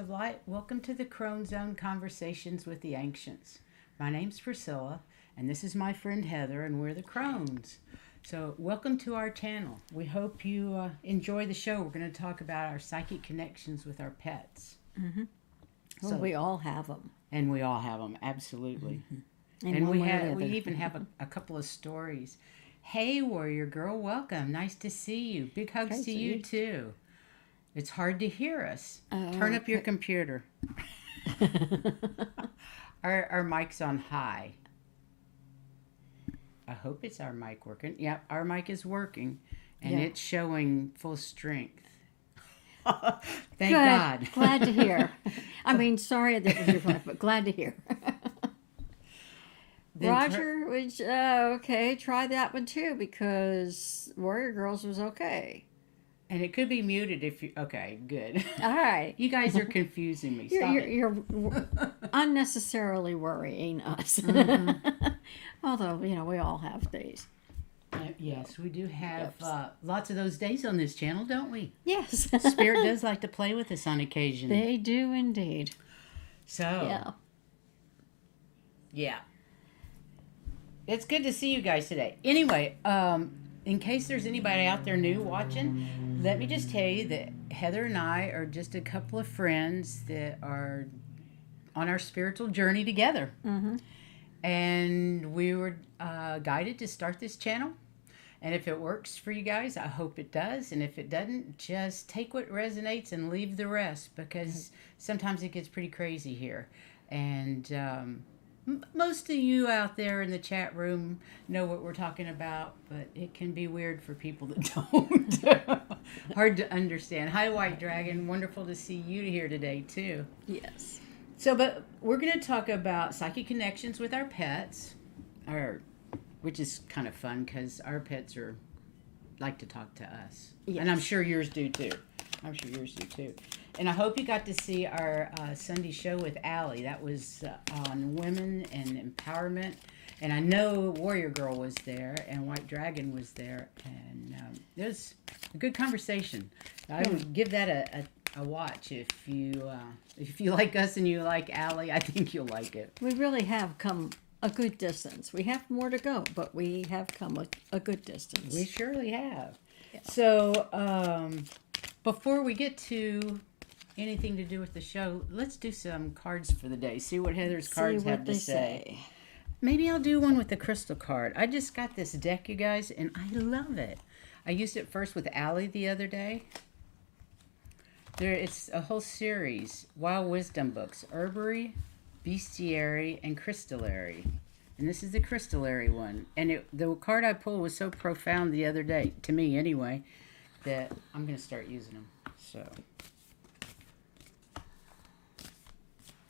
of light. Welcome to the Crone Zone Conversations with the Ancients. My name's Priscilla, and this is my friend Heather, and we're the Crones. So, welcome to our channel. We hope you enjoy the show. We're going to talk about our psychic connections with our pets. Mm-hmm. Well, we all have them. And we all have them, absolutely. Mm-hmm. And we even have a couple of stories. Hey, Warrior Girl, welcome. Nice to see you. Big hugs to you, too. It's hard to hear us. Turn up your computer. Our mic's on high. I hope it's our mic working. Yep, our mic is working, and it's showing full strength. Thank God. Glad to hear. I mean, sorry that was your point, but glad to hear. Roger, okay, try that one too, because Warrior Girls was okay. And it could be muted if you... Okay, good. All right. You guys are confusing me. You're unnecessarily worrying us. Mm-hmm. Although, we all have days. Yes, we do have lots of those days on this channel, don't we? Yes. Spirit does like to play with us on occasion. They do indeed. So. Yeah. It's good to see you guys today. Anyway, in case there's anybody out there new watching, let me just tell you that Heather and I are just a couple of friends that are on our spiritual journey together. Mm-hmm. And we were guided to start this channel. And if it works for you guys, I hope it does. And if it doesn't, just take what resonates and leave the rest, because sometimes it gets pretty crazy here. And most of you out there in the chat room know what we're talking about, but it can be weird for people that don't. Hard to understand. Hi, White Dragon. Wonderful to see you here today, too. Yes. So, but we're going to talk about psychic connections with our pets, which is kind of fun because our pets like to talk to us. Yes. And I'm sure yours do, too. And I hope you got to see our Sunday show with Allie. That was on women and empowerment. And I know Warrior Girl was there and White Dragon was there. And it was a good conversation. I would give that a watch if you like us and you like Allie. I think you'll like it. We really have come a good distance. We have more to go, but we have come a good distance. We surely have. Yeah. So before we get to anything to do with the show, let's do some cards for the day. See what Heather's cards have to say. Maybe I'll do one with the crystal card. I just got this deck, you guys, and I love it. I used it first with Allie the other day. It's a whole series, Wild Wisdom books, Herbery, Bestiary, and Crystallary. And this is the Crystallary one. And the card I pulled was so profound the other day, to me anyway, that I'm going to start using them. So,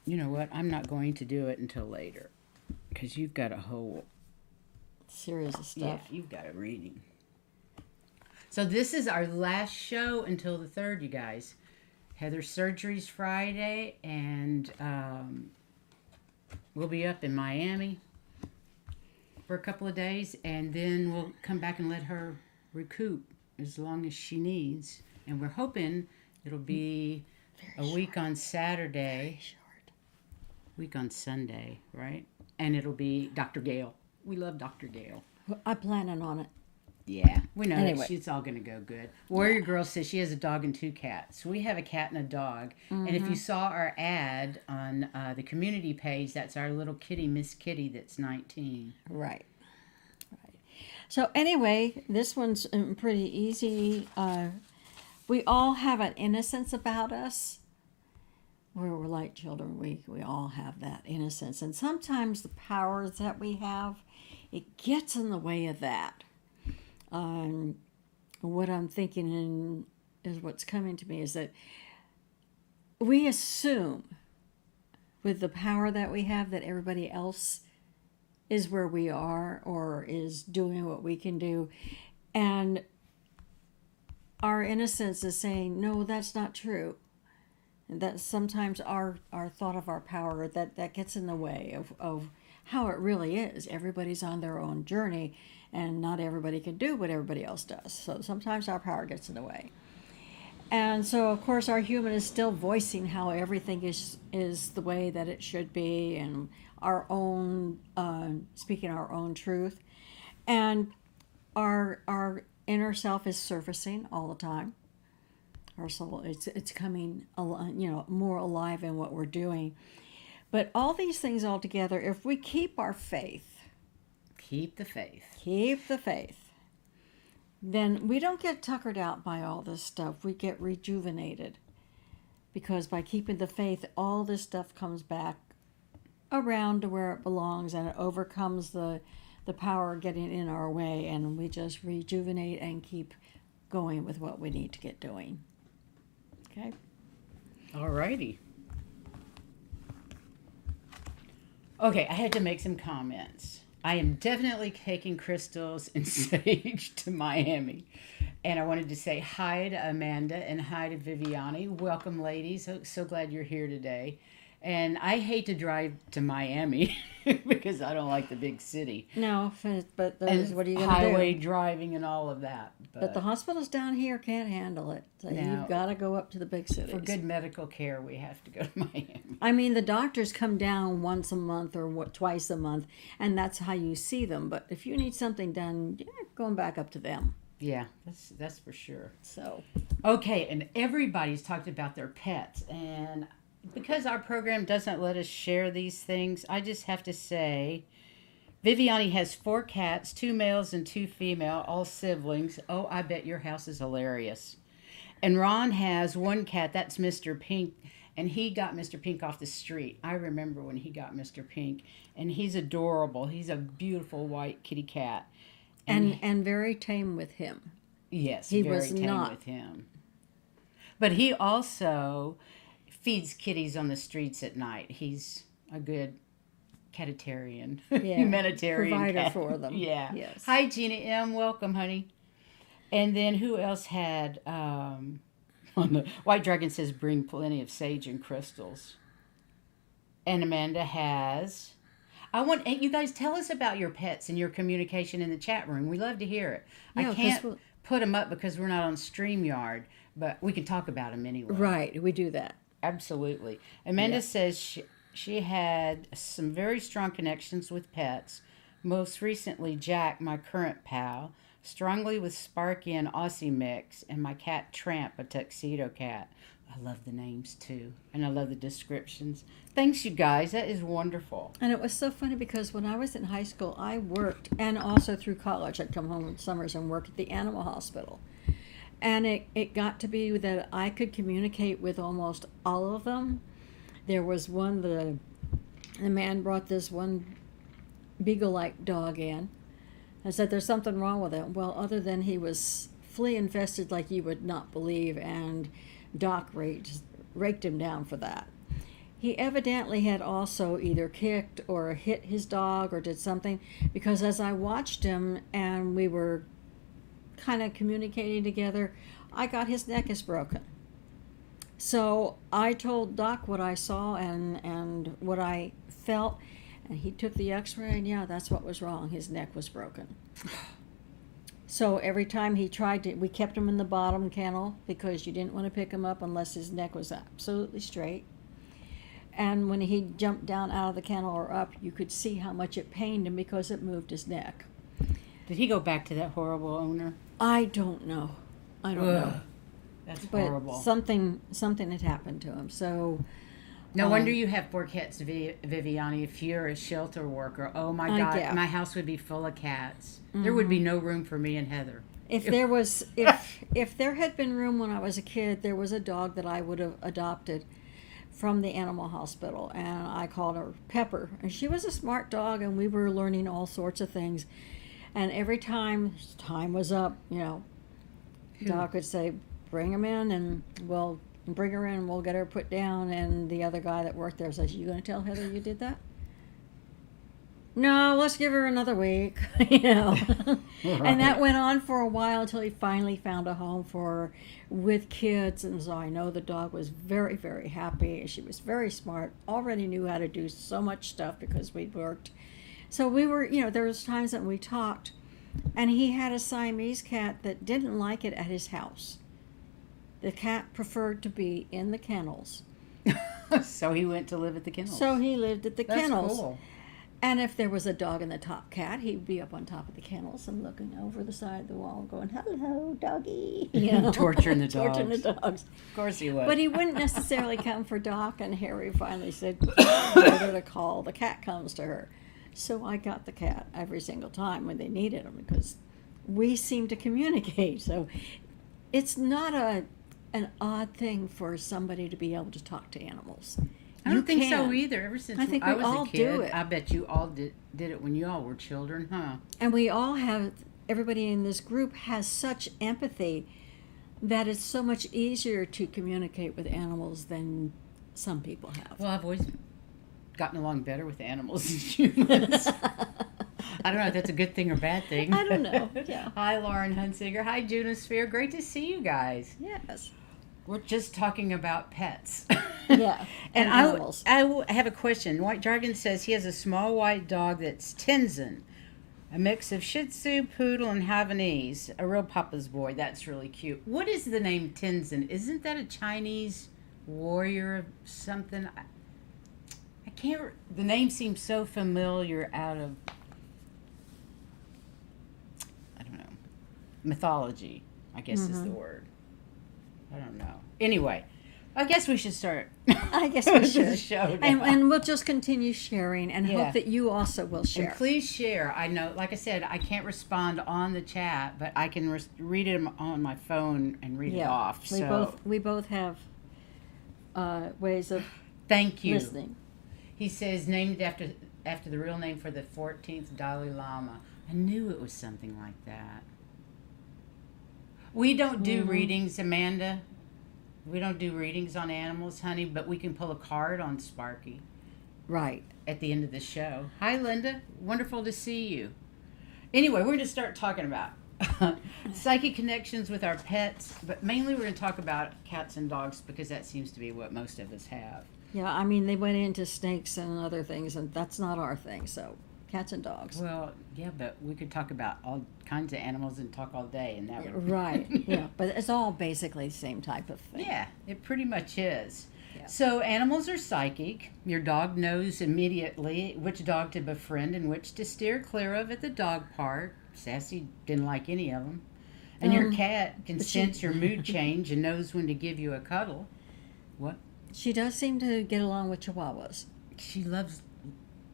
you know what? I'm not going to do it until later, because you've got a whole series of stuff. Yeah, you've got a reading. So this is our last show until the 3rd, you guys. Heather's surgery's Friday, and we'll be up in Miami for a couple of days, and then we'll come back and let her recoup as long as she needs. And we're hoping it'll be a week on Saturday, week on Sunday, right? And it'll be Dr. Gale. We love Dr. Gale. I'm planning on it. Yeah, we know that it's all going to go good. Warrior Girl says she has a dog and 2 cats. So we have a cat and a dog. Mm-hmm. And if you saw our ad on the community page, that's our little kitty, Miss Kitty, that's 19. Right. So anyway, this one's pretty easy. We all have an innocence about us. We're like children. We all have that innocence. And sometimes the powers that we have, it gets in the way of that. What I'm thinking is what's coming to me is that we assume with the power that we have that everybody else is where we are or is doing what we can do. And our innocence is saying, no, that's not true. And that sometimes our thought of our power, that gets in the way of how it really is. Everybody's on their own journey, and not everybody can do what everybody else does. So sometimes our power gets in the way. And so, of course, our human is still voicing how everything is the way that it should be, and our own speaking our own truth, and our inner self is surfacing all the time. Our soul, it's coming, more alive in what we're doing. But all these things all together, if we keep our faith, keep the faith, then we don't get tuckered out by all this stuff. We get rejuvenated. Because by keeping the faith, all this stuff comes back around to where it belongs, and it overcomes the power getting in our way, and we just rejuvenate and keep going with what we need to get doing. Okay? Alrighty. Okay, I had to make some comments. I am definitely taking crystals and sage to Miami. And I wanted to say hi to Amanda and hi to Viviani. Welcome, ladies. So glad you're here today. And I hate to drive to Miami because I don't like the big city. No, but what are you going to do? Highway driving and all of that. But the hospitals down here can't handle it. So you've got to go up to the big cities. For good medical care, we have to go to Miami. I mean, the doctors come down once a month or twice a month, and that's how you see them. But if you need something done, going back up to them. Yeah, that's for sure. So, okay, and everybody's talked about their pets, and because our program doesn't let us share these things, I just have to say, Viviani has 4 cats, 2 males and 2 female, all siblings. Oh, I bet your house is hilarious. And Ron has 1 cat, that's Mr. Pink, and he got Mr. Pink off the street. I remember when he got Mr. Pink, and he's adorable. He's a beautiful white kitty cat. And very tame with him. Yes, he very was tame not with him. But he also feeds kitties on the streets at night. He's a good catitarian, humanitarian provider cat. for them. Yeah. Yes. Hi, Gina M. Welcome, honey. And then who else had? On the White Dragon says bring plenty of sage and crystals. And Amanda has. I want you guys tell us about your pets and your communication in the chat room. We love to hear it. Yeah, I can't put them up because we're not on StreamYard, but we can talk about them anyway. Right, we do that. Absolutely. Amanda says she had some very strong connections with pets. Most recently, Jack, my current pal, strongly with Sparky and Aussie mix, and my cat Tramp, a tuxedo cat. I love the names too, and I love the descriptions. Thanks, you guys. That is wonderful. And it was so funny because when I was in high school, I worked, and also through college, I'd come home in summers and work at the animal hospital. And it got to be that I could communicate with almost all of them. There was one, the man brought this one beagle-like dog in. I said, there's something wrong with it. Well, other than he was flea-infested like you would not believe, and Doc raked him down for that. He evidently had also either kicked or hit his dog or did something, because as I watched him and we were kind of communicating together, I got his neck is broken. So I told Doc what I saw and what I felt, and he took the x-ray, and yeah, that's what was wrong. His neck was broken. So every time he tried to, we kept him in the bottom kennel because you didn't want to pick him up unless his neck was absolutely straight. And when he jumped down out of the kennel or up, you could see how much it pained him because it moved his neck. Did he go back to that horrible owner? I don't know. I don't know. That's but horrible. Something had happened to him. So no wonder you have 4 cats, Viviani. If you're a shelter worker, oh my God, yeah. my house would be full of cats. Mm-hmm. There would be no room for me and Heather. If there had been room when I was a kid, there was a dog that I would have adopted from the animal hospital, and I called her Pepper. And she was a smart dog, and we were learning all sorts of things. And every time was up, Doc would say, bring him in, and we'll bring her in, we'll get her put down. And the other guy that worked there says, you going to tell Heather you did that? No, let's give her another week, Right. And that went on for a while until he finally found a home for her with kids. And so I know the dog was very, very happy. She was very smart, already knew how to do so much stuff because we'd worked. So we were, there was times that we talked, and he had a Siamese cat that didn't like it at his house. The cat preferred to be in the kennels. So he went to live at the kennels. So he lived at the That's kennels. cool. And if there was a dog in the top cat, he'd be up on top of the kennels and looking over the side of the wall going, hello, doggy. You know? Torturing the dogs. Torturing the dogs. Of course he would. But he wouldn't necessarily come for Doc, and Harry finally said, "Give her the call. The cat comes to her." So I got the cat every single time when they needed him because we seem to communicate. So it's not an odd thing for somebody to be able to talk to animals. I don't think so can. either. Ever since I think I we was all a kid, do it. I bet you all did it when you all were children, huh? And we all have, everybody in this group has such empathy that it's so much easier to communicate with animals than some people have. Well, I've always gotten along better with animals than humans. I don't know if that's a good thing or bad thing. I don't know. Yeah. Hi, Lauren Hunsinger. Hi, Junisphere. Great to see you guys. Yes. We're just talking about pets. Yeah. And animals. I have a question. White Dragon says he has a small white dog that's Tenzin, a mix of Shih Tzu, Poodle, and Havanese. A real Papa's boy. That's really cute. What is the name Tenzin? Isn't that a Chinese warrior of something? I can't. The name seems so familiar out of, I don't know, mythology, I guess is the word. I don't know. Anyway, I guess we should start. I guess we the should. show And, now. and we'll just continue sharing and Yeah. hope that you also will share. And please share. I know, like I said, I can't respond on the chat, but I can read it on my phone and read it off. We both have ways of Thank you. listening. He says named after the real name for the 14th Dalai Lama. I knew it was something like that. We don't do readings, Amanda. We don't do readings on animals, honey, but we can pull a card on Sparky Right. at the end of the show. Hi, Linda. Wonderful to see you. Anyway, we're going to start talking about psychic connections with our pets, but mainly we're going to talk about cats and dogs because that seems to be what most of us have. Yeah, I mean, they went into snakes and other things, and that's not our thing, so cats and dogs. Well, yeah, but we could talk about all kinds of animals and talk all day, and that would Right, yeah, but it's all basically the same type of thing. Yeah, it pretty much is. Yeah. So animals are psychic. Your dog knows immediately which dog to befriend and which to steer clear of at the dog park. Sassy didn't like any of them. And your cat can sense your mood change and knows when to give you a cuddle. What? She does seem to get along with chihuahuas. She loves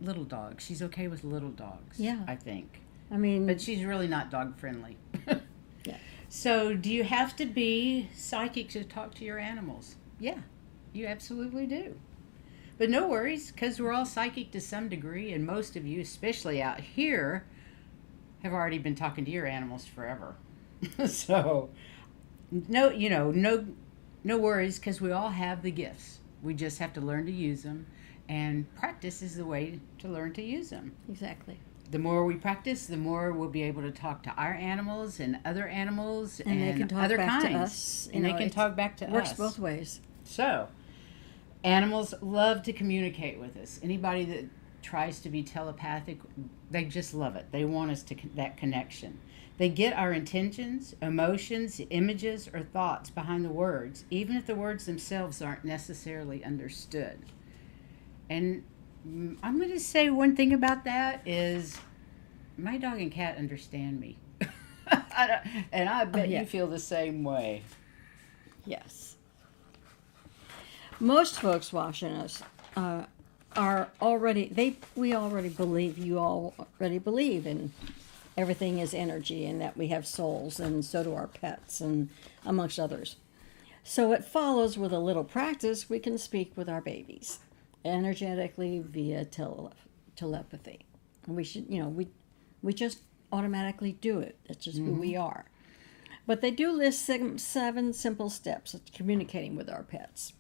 little dogs. She's okay with little dogs, Yeah. I think. I mean, But she's really not dog friendly. Yeah. So do you have to be psychic to talk to your animals? Yeah, you absolutely do. But no worries, because we're all psychic to some degree, and most of you, especially out here, have already been talking to your animals forever. So no worries, because we all have the gifts. We just have to learn to use them, and practice is the way to learn to use them. exactly. The more we practice, the more we'll be able to talk to our animals and other animals and they can talk other back kinds. to us. And they can talk back to Works us. both ways. So, animals love to communicate with us. Anybody that tries to be telepathic, they just love it. They want us to that connection. They get our intentions, emotions, images, or thoughts behind the words, even if the words themselves aren't necessarily understood. And I'm going to say one thing about that is my dog and cat understand me. And I bet yeah. you feel the same way. Yes. Most folks watching us are already, we already believe, you all already believe in everything is energy and that we have souls, and so do our pets, and amongst others. So it follows with a little practice, we can speak with our babies energetically via telepathy. And we should, we just automatically do it. That's just who we are. But they do list 7 simple steps of communicating with our pets.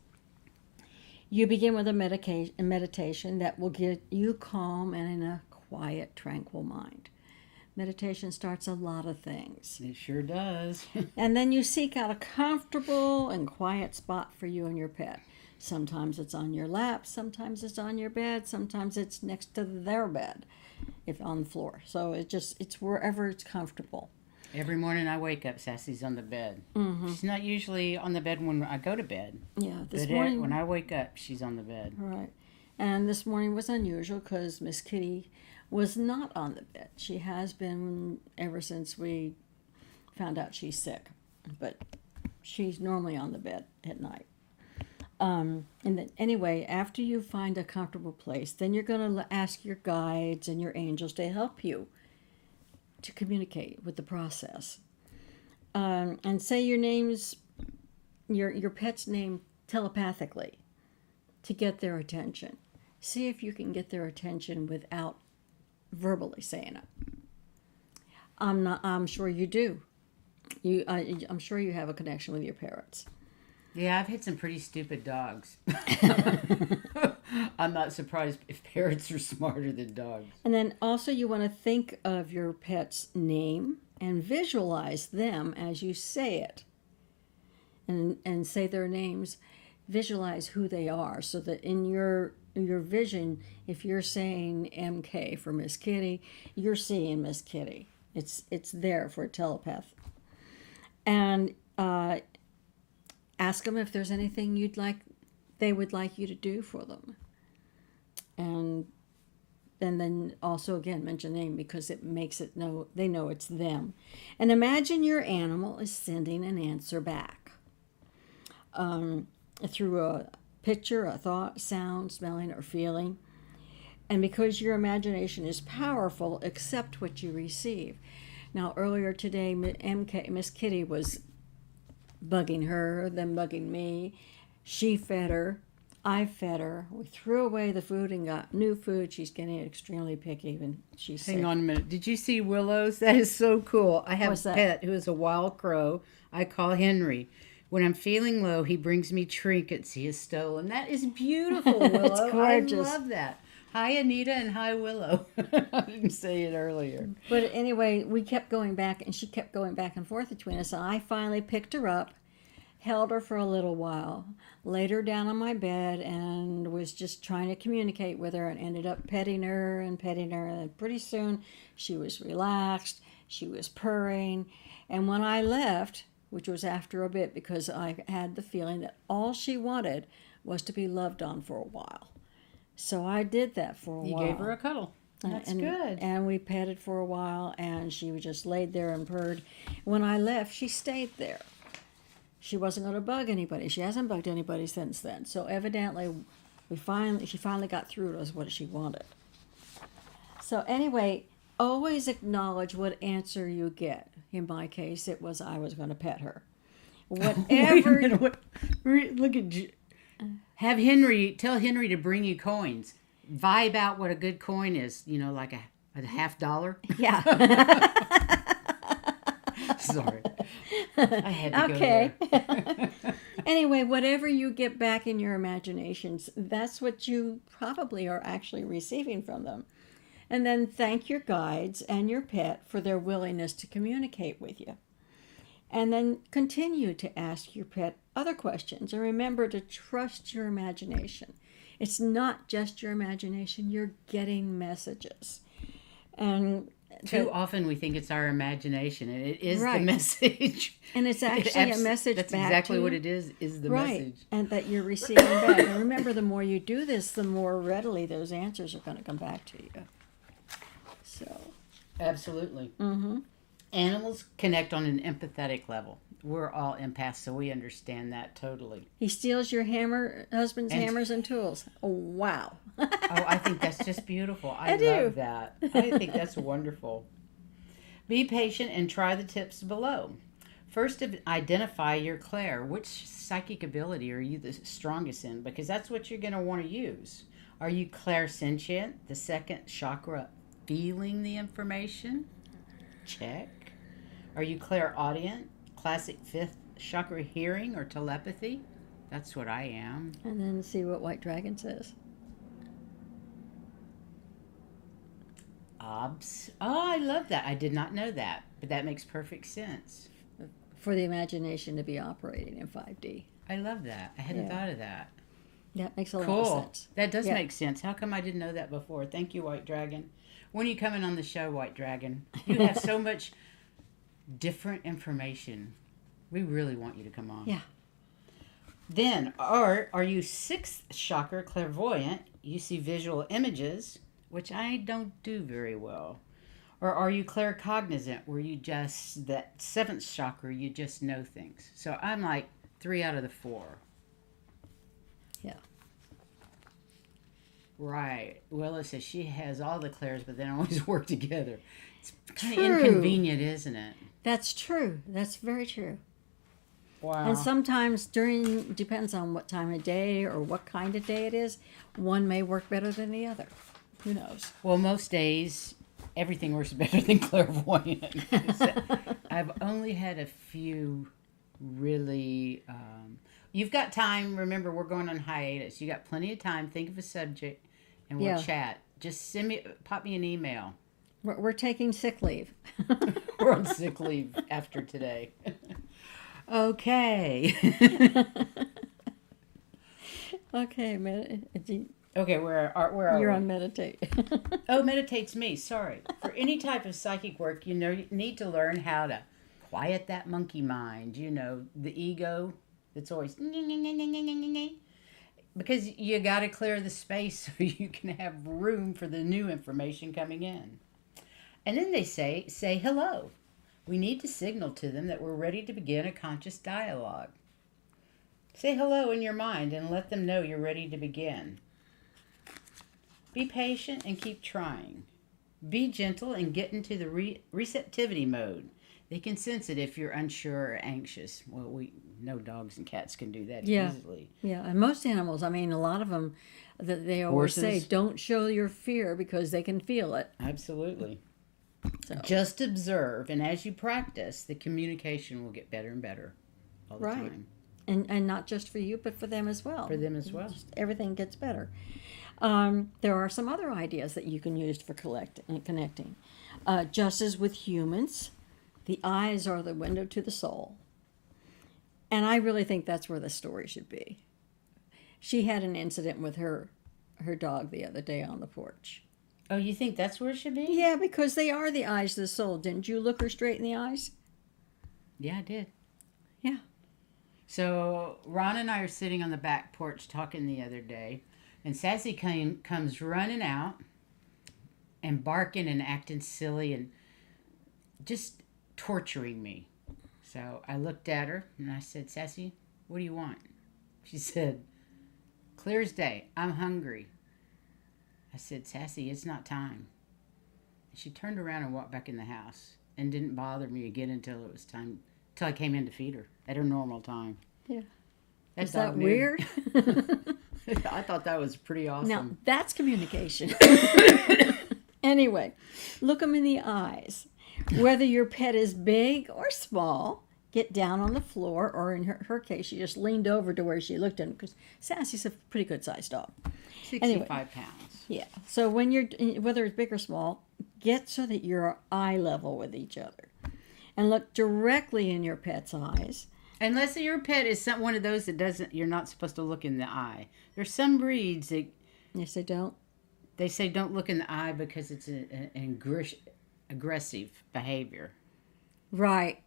You begin with a meditation that will get you calm and in a quiet, tranquil mind. Meditation starts a lot of things. It sure does. And then you seek out a comfortable and quiet spot for you and your pet. Sometimes it's on your lap, sometimes it's on your bed, sometimes it's next to their bed, if on the floor. So it's wherever it's comfortable. Every morning I wake up, Sassy's on the bed. Mm-hmm. She's not usually on the bed when I go to bed. Yeah, this But morning. when I wake up, she's on the bed. Right. And this morning was unusual because Miss Kitty was not on the bed. She has been ever since we found out she's sick. But she's normally on the bed at night. And then, anyway, after you find a comfortable place, then you're going to ask your guides and your angels to help you to communicate with the process. And say your name's, your pet's name telepathically to get their attention. See if you can get their attention without verbally saying it. I'm sure you do. I'm sure you have a connection with your parents. Yeah, I've had some pretty stupid dogs. I'm not surprised if parrots are smarter than dogs. And then also you want to think of your pet's name and visualize them as you say it. And say their names, visualize who they are so that in your vision, if you're saying MK for Miss Kitty, you're seeing Miss Kitty. It's there for a telepath. And ask them if there's anything they would like you to do for them. And then also again mention name because it makes it they know it's them. And imagine your animal is sending an answer back through a picture, a thought, sound, smelling, or feeling. And because your imagination is powerful, accept what you receive. Now earlier today, Miss Kitty was bugging her, then bugging me. She fed her. I fed her. We threw away the food and got new food. She's getting extremely picky when she's sick. Hang on a minute. Did you see Willow's? That is so cool. I have What's a that? pet who is a wild crow. I call Henry. When I'm feeling low, he brings me trinkets he has stolen. That is beautiful, Willow. It's gorgeous. I love that. Hi, Anita, and hi, Willow. I didn't say it earlier. But anyway, we kept going back, and she kept going back and forth between us. And I finally picked her up, held her for a little while, laid her down on my bed, and was just trying to communicate with her and ended up petting her. And pretty soon she was relaxed. She was purring. And when I left, which was after a bit because I had the feeling that all she wanted was to be loved on for a while. So I did that for a while. You gave her a cuddle. That's good. And we petted for a while, and she just laid there and purred. When I left, she stayed there. She wasn't going to bug anybody. She hasn't bugged anybody since then. So evidently, she finally got through to us what she wanted. So anyway, always acknowledge what answer you get. In my case, it was I was going to pet her. Whatever. Wait a minute. Look at. Tell Henry to bring you coins. Vibe out what a good coin is. You know, like a $50. Yeah. Sorry. I had to Okay. go there. Anyway, whatever you get back in your imaginations, that's what you probably are actually receiving from them. And then thank your guides and your pet for their willingness to communicate with you. And then continue to ask your pet other questions. And remember to trust your imagination. It's not just your imagination. You're getting messages. And Too often we think it's our imagination, and it is Right. the message. And it's actually a message That's back exactly to what you. it is the Right. message. And that you're receiving back. And remember, the more you do this, the more readily those answers are going to come back to you. So. Absolutely. Mm-hmm. Animals connect on an empathetic level. We're all empaths, so we understand that totally. He steals your husband's hammers and tools. Oh, wow. Oh, I think that's just beautiful. I do. love that. I think that's wonderful. Be patient and try the tips below. First, identify your clair. Which psychic ability are you the strongest in? Because that's what you're going to want to use. Are you clairsentient, the second chakra, feeling the information? Check. Are you clairaudient, classic fifth chakra, hearing or telepathy? That's what I am. And then see what White Dragon says. Obs. Oh, I love that. I did not know that, but that makes perfect sense. For the imagination to be operating in 5D. I love that. I hadn't thought of that. That makes a lot Cool. of sense. That does Yeah. make sense. How come I didn't know that before? Thank you, White Dragon. When are you coming on the show, White Dragon? You have so much different information. We really want you to come on. Yeah. Then, are you sixth chakra clairvoyant? You see visual images, which I don't do very well. Or are you claircognizant, where you just, that seventh chakra, you just know things? So I'm like 3 out of the 4. Yeah. Right. Willa says she has all the clairs, but they don't always work together. It's kind of True. inconvenient, isn't it? That's true. That's very true. Wow. And sometimes depends on what time of day or what kind of day it is, one may work better than the other. Who knows? Well, most days, everything works better than clairvoyant. I've only had a few really... you've got time. Remember, we're going on hiatus. You got plenty of time. Think of a subject, and we'll chat. Just pop me an email. We're taking sick leave. We're on sick leave after today. Okay. Okay, Okay, where are you're we? on meditate. Oh, meditate's me. Sorry. For any type of psychic work, you need to learn how to quiet that monkey mind. You know, the ego that's always because you got to clear the space so you can have room for the new information coming in. And then they say hello. We need to signal to them that we're ready to begin a conscious dialogue. Say hello in your mind and let them know you're ready to begin. Be patient and keep trying. Be gentle and get into the receptivity mode. They can sense it if you're unsure or anxious. Well, we know dogs and cats can do that easily. Yeah, and most animals, I mean, a lot of them, they always say, don't show your fear because they can feel it. Absolutely. So. Just observe, and as you practice, the communication will get better and better all the time. And not just for you, but for them as well. For them as well. Just everything gets better. There are some other ideas that you can use for connecting. Just as with humans, the eyes are the window to the soul. And I really think that's where the story should be. She had an incident with her dog the other day on the porch. Oh, you think that's where it should be? Yeah, because they are the eyes of the soul. Didn't you look her straight in the eyes? Yeah, I did. Yeah. So Ron and I are sitting on the back porch talking the other day, and Sassy comes running out and barking and acting silly and just torturing me. So I looked at her and I said, Sassy, what do you want? She said, clear as day, I'm hungry. I said, Sassy, it's not time. She turned around and walked back in the house and didn't bother me again until it was time, until I came in to feed her at her normal time. Yeah. Is that weird? I thought that was pretty awesome. Now, that's communication. Anyway, look them in the eyes. Whether your pet is big or small, get down on the floor, or in her case, she just leaned over to where she looked at him, because Sassy's a pretty good-sized dog. 65 pounds. Yeah. So when whether it's big or small, get so that you're eye level with each other. And look directly in your pet's eyes. Unless your pet is one of those that you're not supposed to look in the eye. There's some breeds that... Yes, they don't. They say don't look in the eye because it's an aggressive behavior. Right.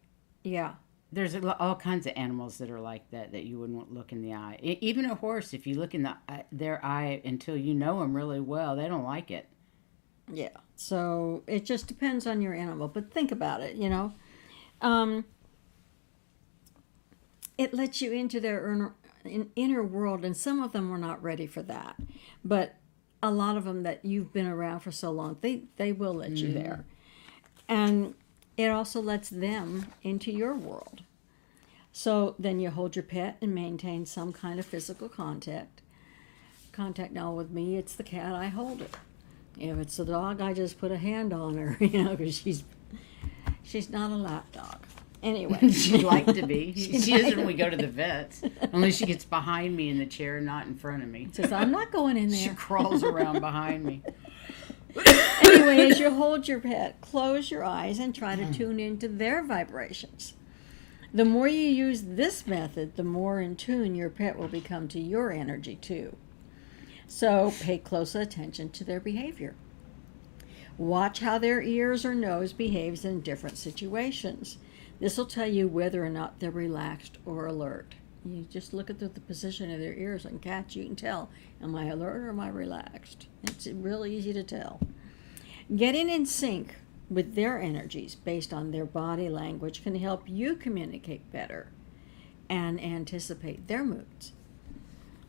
Yeah. There's all kinds of animals that are like that you wouldn't look in the eye. Even a horse, if you look in their eye until you know them really well, they don't like it. Yeah. So it just depends on your animal. But think about it, it lets you into their inner world, and some of them were not ready for that. But a lot of them that you've been around for so long, they will let you there. And it also lets them into your world. So then you hold your pet and maintain some kind of physical contact. Now with me, it's the cat, I hold it. If it's the dog, I just put a hand on her, because she's not a lap dog. Anyway. She'd like to be. She is when we go to the vets. Only she gets behind me in the chair, not in front of me. Says, I'm not going in there. She crawls around behind me. Anyway, as you hold your pet, close your eyes and try to tune into their vibrations. The more you use this method, the more in tune your pet will become to your energy too. So pay close attention to their behavior. Watch how their ears or nose behaves in different situations. This will tell you whether or not they're relaxed or alert. You just look at the position of their ears on cats, you can tell, am I alert or am I relaxed? It's really easy to tell. Getting in sync with their energies based on their body language can help you communicate better and anticipate their moods.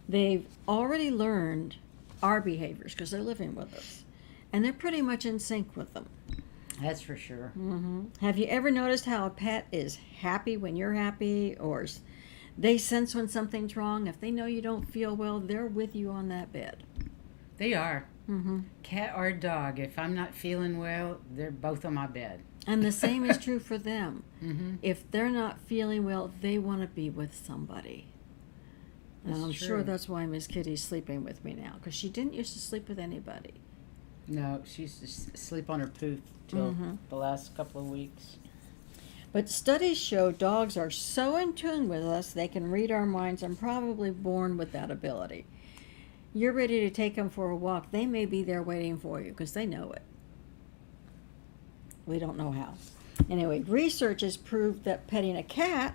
They've already learned our behaviors because they're living with us, and they're pretty much in sync with them. That's for sure. Have you ever noticed how a pet is happy when you're happy, or they sense when something's wrong? If they know you don't feel well, they're with you on that bed. They are. Cat or dog. If I'm not feeling well, they're both on my bed. And the same is true for them. If they're not feeling well, they want to be with somebody. And I'm sure that's why Miss Kitty's sleeping with me now, because she didn't used to sleep with anybody. No, she used to sleep on her poof till the last couple of weeks. But studies show dogs are so in tune with us, they can read our minds and probably born with that ability. You're ready to take them for a walk, they may be there waiting for you because they know it. We don't know how. Anyway, research has proved that petting a cat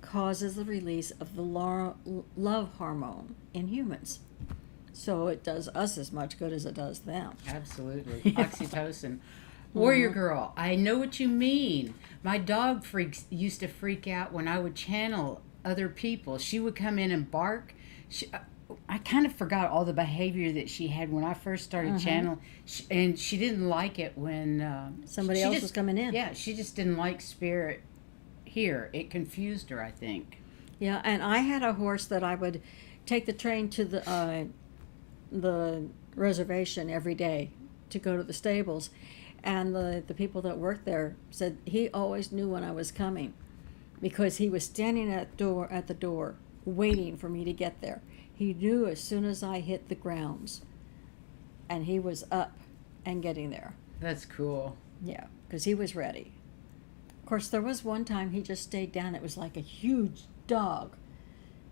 causes the release of the love hormone in humans. So it does us as much good as it does them. Absolutely. Oxytocin. Warrior girl, I know what you mean. My dog used to freak out when I would channel other people. She would come in and bark. I kind of forgot all the behavior that she had when I first started channeling, and she didn't like it when somebody else was coming in. Yeah, she just didn't like spirit here. It confused her, I think. Yeah, and I had a horse that I would take the train to the reservation every day to go to the stables, and the people that worked there said he always knew when I was coming because he was standing at the door waiting for me to get there. He knew as soon as I hit the grounds, and he was up and getting there. That's cool. Yeah, because he was ready. Of course, there was one time he just stayed down. It was like a huge dog,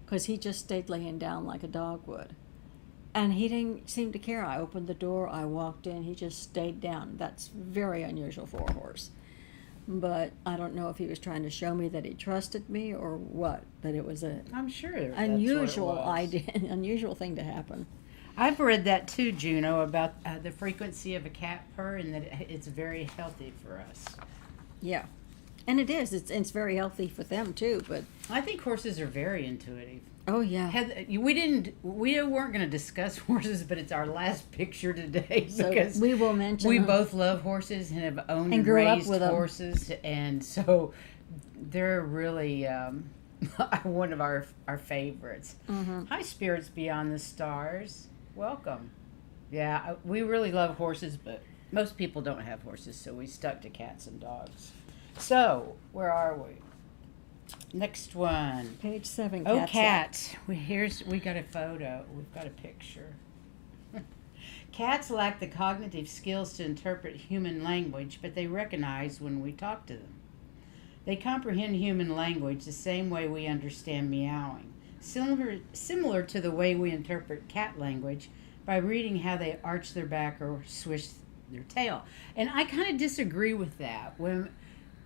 because he just stayed laying down like a dog would. And he didn't seem to care. I opened the door, I walked in, he just stayed down. That's very unusual for a horse. But I don't know if he was trying to show me that he trusted me or what. But it was I'm sure unusual thing to happen. I've read that too, Juno, about the frequency of a cat purr and that it's very healthy for us. Yeah, and it is. It's very healthy for them too. But I think horses are very intuitive. Oh yeah. We weren't going to discuss horses, but it's our last picture today because so we will mention we both love horses and have owned and grew raised up with horses, and so they're really one of our favorites. Hi, spirits beyond the stars. Welcome. Yeah, we really love horses, but most people don't have horses, so we stuck to cats and dogs. So where are we? Next one. Page 7. Oh, cats. We got a photo. We've got a picture. Cats lack the cognitive skills to interpret human language, but they recognize when we talk to them. They comprehend human language the same way we understand meowing, similar to the way we interpret cat language by reading how they arch their back or swish their tail. And I kind of disagree with that.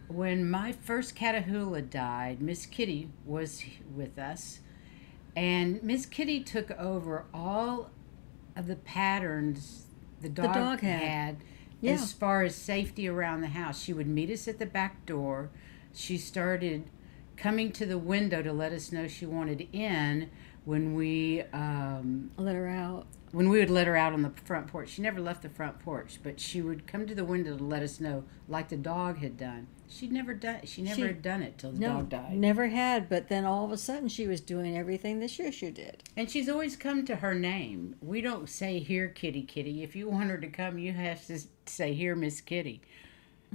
When my first Catahoula died, Miss Kitty was with us, and Miss Kitty took over all of the patterns the dog had as far as safety around the house. She would meet us at the back door. She started coming to the window to let us know she wanted in when we let her out. When we would let her out on the front porch. She never left the front porch, but she would come to the window to let us know, like the dog had done. She never had done it till the dog died. Never had, but then all of a sudden she was doing everything the shoo-shoo did. And she's always come to her name. We don't say, here, kitty, kitty. If you want her to come, you have to say, here, Miss Kitty.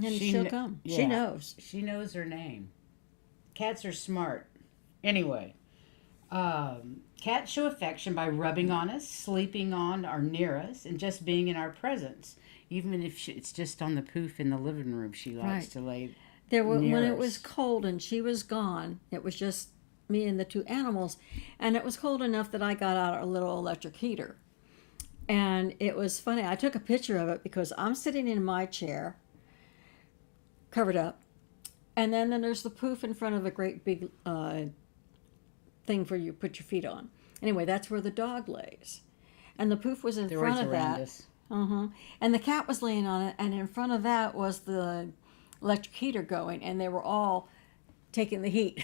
And she'll come. Yeah, she knows. She knows her name. Cats are smart. Anyway, cats show affection by rubbing on us, sleeping on or near us, and just being in our presence. Even if it's just on the poof in the living room, she likes to lay when it was cold and she was gone, it was just me and the two animals, and it was cold enough that I got out a little electric heater. And it was funny. I took a picture of it because I'm sitting in my chair, covered up, And then there's the poof in front of a great big thing for you to put your feet on. Anyway, that's where the dog lays. And the poof was in They're front always of around that. us. And the cat was laying on it, and in front of that was the electric heater going, and they were all taking the heat.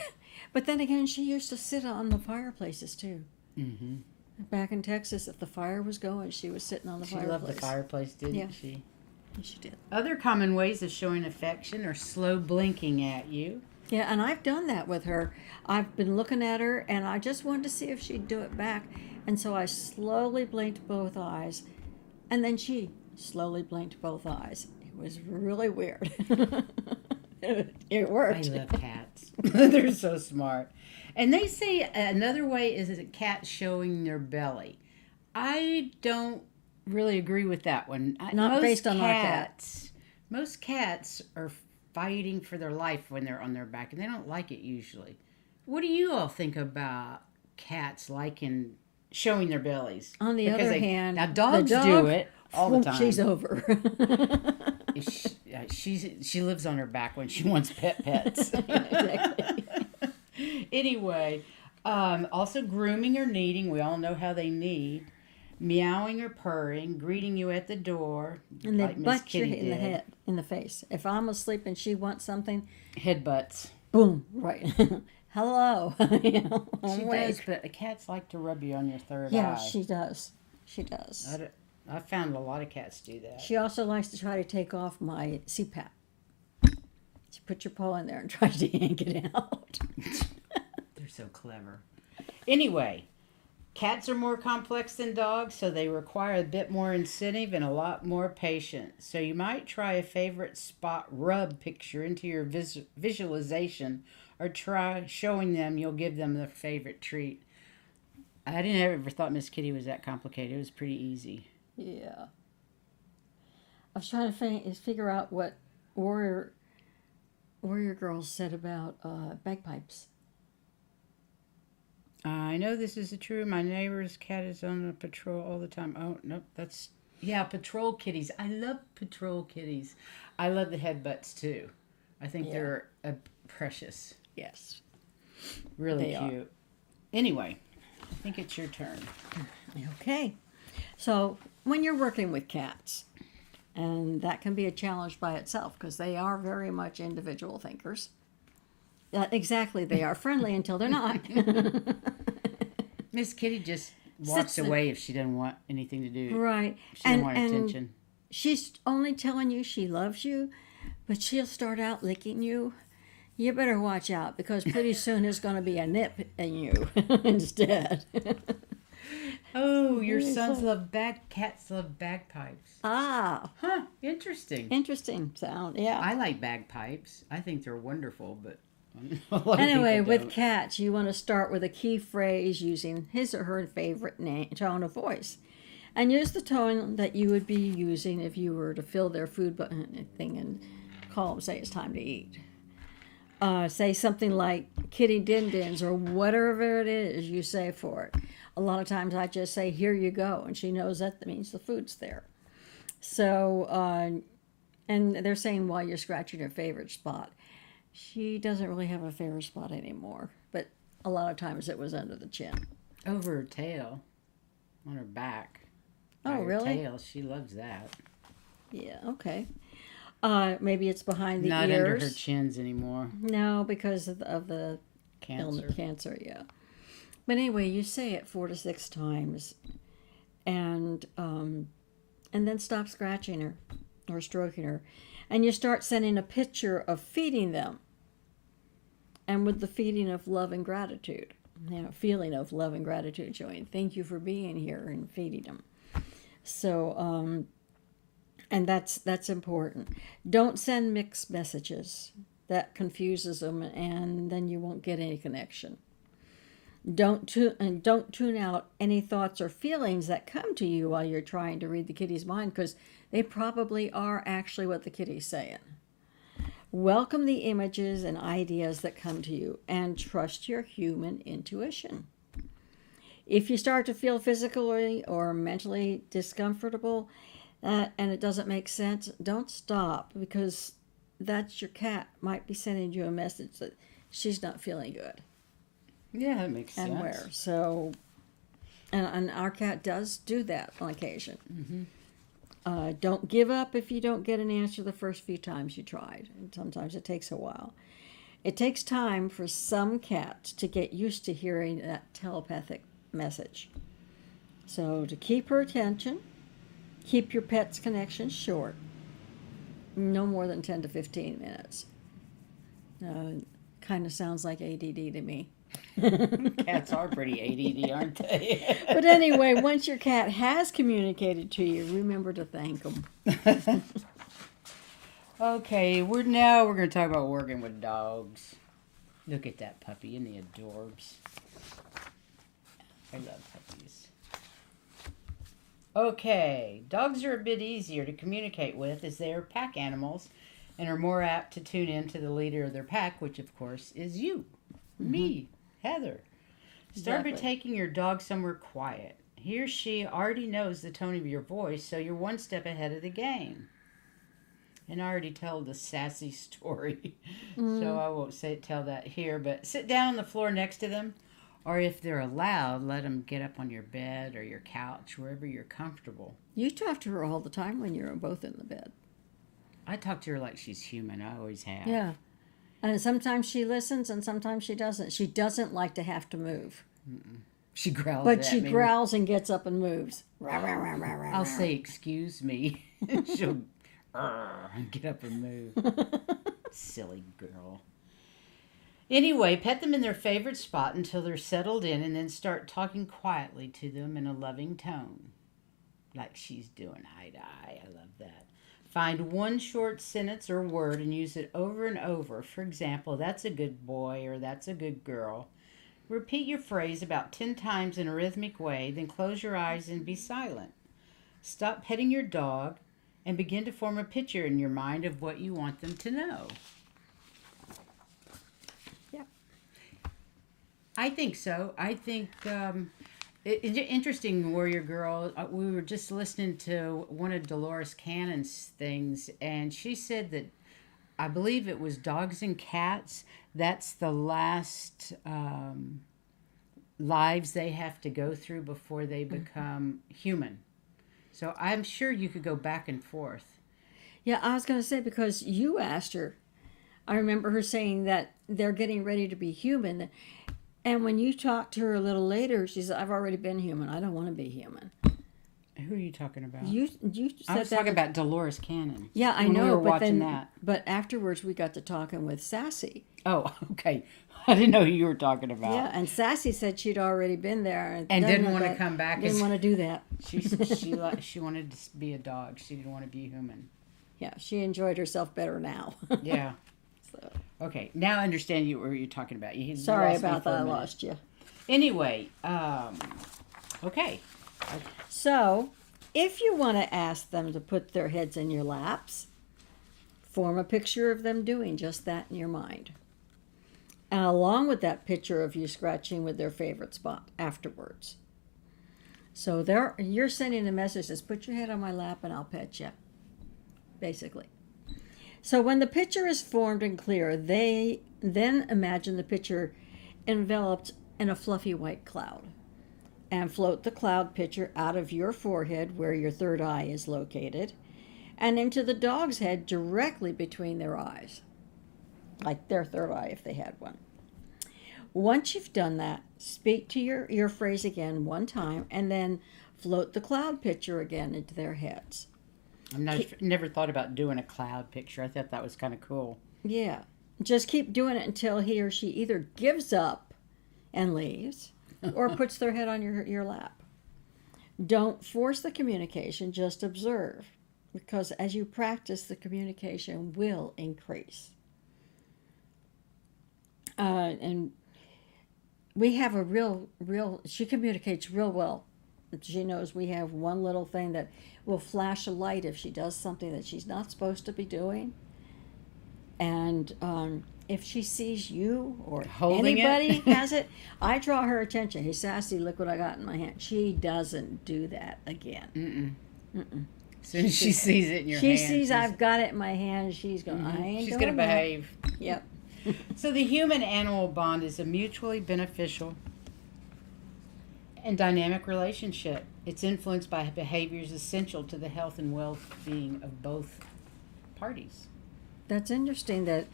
But then again, she used to sit on the fireplaces too. Mm-hmm. Back in Texas, if the fire was going, she was sitting on the fireplace. She loved the fireplace, didn't Yeah. she? Yes, she did. Other common ways of showing affection are slow blinking at you. Yeah, and I've done that with her. I've been looking at her, and I just wanted to see if she'd do it back. And so I slowly blinked both eyes, and then she slowly blinked both eyes. It was really weird. It worked. I love cats. They're so smart. And they say another way is a cat showing their belly. I don't really agree with that one. Not based on our cat. Most cats are fighting for their life when they're on their back, and they don't like it usually. What do you all think about cats liking showing their bellies? On the other hand, now dogs the dog, do it all the time. She's over. She lives on her back when she wants pets. Exactly. Anyway, also grooming or kneading. We all know how they need. Meowing or purring, greeting you at the door, And they like Miss butt you Kitty in the did. head, in the face. If I'm asleep and she wants something, Headbutts. boom, right. Hello. You know, I'm She awake. does, but cats like to rub you on your third Yeah, eye. she does. She does. I found a lot of cats do that. She also likes to try to take off my CPAP. She put your paw in there and tries to yank it out. They're so clever. Anyway, cats are more complex than dogs, so they require a bit more incentive and a lot more patience. So you might try a favorite spot rub picture into your visualization, or try showing them you'll give them their favorite treat. I didn't ever thought Miss Kitty was that complicated. It was pretty easy. Yeah. I was trying to figure out what Warrior Girls said about bagpipes. I know this is true. My neighbor's cat is on a patrol all the time. Oh, nope, that's... Yeah, patrol kitties. I love patrol kitties. I love the headbutts, too. I think they're precious. Yes. Really They cute. Anyway, I think it's your turn. Okay. So when you're working with cats, and that can be a challenge by itself because they are very much individual thinkers. Exactly, they are friendly until they're not. Miss Kitty just walks away if she doesn't want anything to do. Right. She doesn't want attention. She's only telling you she loves you, but she'll start out licking you. You better watch out because pretty soon there's going to be a nip in you instead. Oh, your sons love cats love bagpipes. Ah. Huh, interesting. Interesting sound, yeah. I like bagpipes. I think they're wonderful, but a lot of Anyway, people with don't. cats, you want to start with a key phrase using his or her favorite tone of voice. And use the tone that you would be using if you were to fill their food thing and call them, say it's time to eat. Say something like kitty din dins or whatever it is you say for it. A lot of times I just say, here you go. And she knows that means the food's there. So, and they're saying while you're scratching her favorite spot. She doesn't really have a favorite spot anymore. But a lot of times it was under the chin. Over her tail, on her back. Oh, By her really? Tail. She loves that. Yeah, okay. Maybe it's behind the Not ears. under her chins anymore. No, because of the Cancer. Cancer, yeah. But anyway, you say it 4 to 6 times, and then stop scratching her or stroking her, and you start sending a picture of feeding them, and with the feeding of love and gratitude, feeling of love and gratitude, showing thank you for being here and feeding them. So, and that's important. Don't send mixed messages. That confuses them, and then you won't get any connection. Don't tune out any thoughts or feelings that come to you while you're trying to read the kitty's mind, because they probably are actually what the kitty's saying. Welcome the images and ideas that come to you, and trust your human intuition. If you start to feel physically or mentally discomfortable, and it doesn't make sense, don't stop, because that's your cat might be sending you a message that she's not feeling good. Yeah, that makes sense. And where. So, and our cat does do that on occasion. Don't give up if you don't get an answer the first few times you tried. And sometimes it takes a while. It takes time for some cats to get used to hearing that telepathic message. So to keep her attention, keep your pet's connection short. No more than 10 to 15 minutes. Kind of sounds like ADD to me. Cats are pretty ADD, aren't they? But anyway, once your cat has communicated to you, remember to thank them. Okay, we're going to talk about working with dogs. Look at that puppy and the adorbs. I love puppies. Okay, dogs are a bit easier to communicate with as they are pack animals and are more apt to tune in to the leader of their pack, which of course is you, me, Heather. Start by taking your dog somewhere quiet. He or she already knows the tone of your voice, so you're one step ahead of the game. And I already told the sassy story, so I won't tell that here. But sit down on the floor next to them, or if they're allowed, let them get up on your bed or your couch, wherever you're comfortable. You talk to her all the time when you're both in the bed. I talk to her like she's human. I always have. Yeah. And sometimes she listens and sometimes she doesn't. She doesn't like to have to move. She growls But at she me. growls and gets up and moves. I'll say, excuse me. She'll get up and move. Silly girl. Anyway, pet them in their favorite spot until they're settled in, and then start talking quietly to them in a loving tone. Like she's doing eye to eye. I love that. Find one short sentence or word and use it over and over. For example, that's a good boy or that's a good girl. Repeat your phrase about 10 times in a rhythmic way, then close your eyes and be silent. Stop petting your dog and begin to form a picture in your mind of what you want them to know. Yeah. I think so. I think interesting, Warrior Girl. We were just listening to one of Dolores Cannon's things, and she said that I believe it was dogs and cats. That's the last lives they have to go through before they become human. So I'm sure you could go back and forth. Yeah, I was going to say, because you asked her, I remember her saying that they're getting ready to be human. And when you talked to her a little later, she said, I've already been human. I don't want to be human. Who are you talking about? You said I was talking about Dolores Cannon. Yeah, I when know. We were but watching then, that. But afterwards, we got to talking with Sassy. Oh, okay. I didn't know who you were talking about. Yeah, and Sassy said she'd already been there and didn't want to come back. Didn't want to do that. She wanted to be a dog. She didn't want to be human. Yeah, she enjoyed herself better now. Yeah. So. Okay, now I understand what you're talking about. Sorry about that. I lost you. Anyway, okay. So, if you want to ask them to put their heads in your laps, form a picture of them doing just that in your mind. And along with that picture of you scratching with their favorite spot afterwards. So you're sending the message that says, put your head on my lap and I'll pet you. Basically. So when the picture is formed and clear, they then imagine the picture enveloped in a fluffy white cloud. And float the cloud picture out of your forehead where your third eye is located and into the dog's head directly between their eyes. Like their third eye if they had one. Once you've done that, speak to your phrase again one time and then float the cloud picture again into their heads. I've never thought about doing a cloud picture. I thought that was kind of cool. Yeah. Just keep doing it until he or she either gives up and leaves or puts their head on your lap. Don't force the communication, just observe. Because as you practice, the communication will increase. And we have a she communicates real well. She knows we have one little thing that will flash a light if she does something that she's not supposed to be doing. And if she sees you or Holding anybody has it, I draw her attention. Hey, Sassy, look what I got in my hand. She doesn't do that again. Mm-mm. soon as she sees it in your She hand. sees I've got it in my hand. She's going, I ain't She's doing going to that. behave. Yep. So the human-animal bond is a mutually beneficial and dynamic relationship. It's influenced by behaviors essential to the health and well-being of both parties. That's interesting that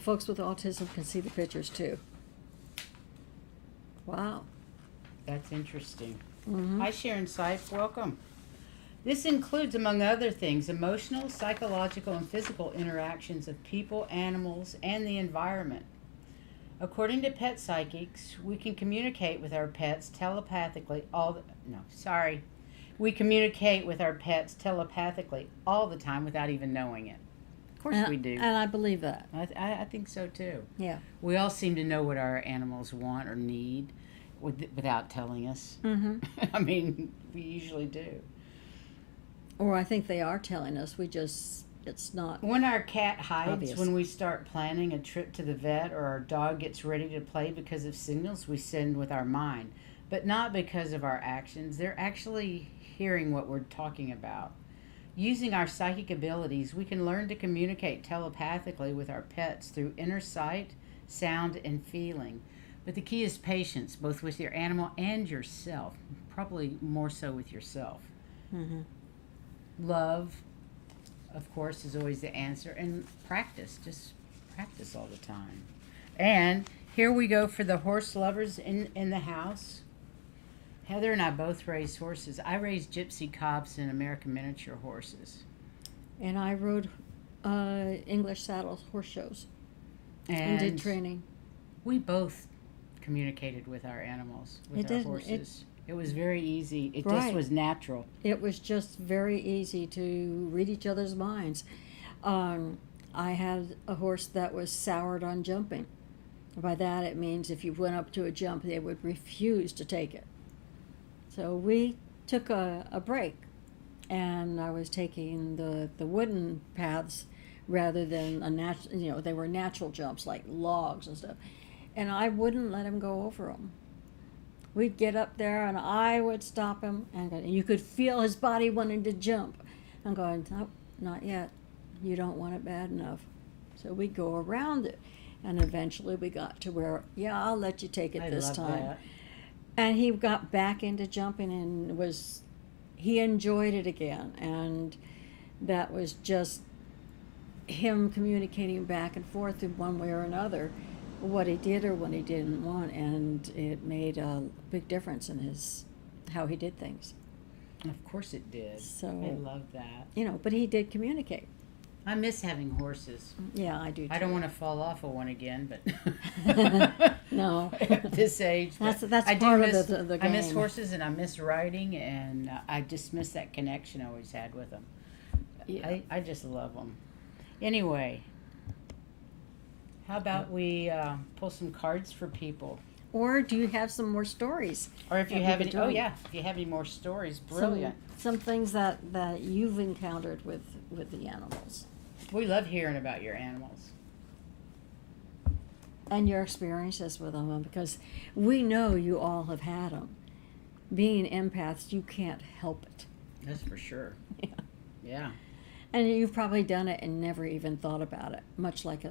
folks with autism can see the pictures too. Wow. That's interesting. Mm-hmm. Hi, Sharon Seif. Welcome. This includes, among other things, emotional, psychological, and physical interactions of people, animals, and the environment. According to pet psychics, we can communicate with our pets telepathically We communicate with our pets telepathically all the time without even knowing it. Of course we do. And I believe that. I think so too. Yeah. We all seem to know what our animals want or need without telling us. Mm-hmm. I mean, we usually do. Or I think they are telling us. It's not. When our cat hides, obvious. when we start planning a trip to the vet, or our dog gets ready to play because of signals we send with our mind, but not because of our actions. They're actually hearing what we're talking about. Using our psychic abilities, we can learn to communicate telepathically with our pets through inner sight, sound, and feeling. But the key is patience, both with your animal and yourself, probably more so with yourself. Mm-hmm. Love, of course, is always the answer, and practice. Just practice all the time. And here we go for the horse lovers in the house. Heather and I both raised horses. I raised gypsy cobs and American miniature horses. And I rode English saddle horse shows and did training. We both communicated with our animals, with our horses. It was very easy. It just was natural. It was just very easy to read each other's minds. I had a horse that was soured on jumping. By that it means if you went up to a jump, they would refuse to take it. So we took a break, and I was taking the wooden paths rather than they were natural jumps like logs and stuff. And I wouldn't let him go over them. We'd get up there, and I would stop him, and you could feel his body wanting to jump. I'm going, nope, not yet. You don't want it bad enough. So we'd go around it, and eventually we got to where, yeah, I'll let you take it this time. That. And he got back into jumping, and he enjoyed it again. And that was just him communicating back and forth in one way or another what he did or what he didn't want, and it made a big difference in how he did things. Of course it did. So I love that. But he did communicate. I miss having horses. Yeah, I do too. I don't want to fall off of one again, but no. At this age, that's I part miss, of the game. I miss horses, and I miss riding, and I just miss that connection I always had with them. Yeah. I just love them. Anyway, how about we pull some cards for people? Or do you have some more stories? Or if you have any, if you have any more stories, brilliant. Some things that you've encountered with the animals. We love hearing about your animals. And your experiences with them, because we know you all have had them. Being empaths, you can't help it. That's for sure. Yeah. Yeah. And you've probably done it and never even thought about it, much like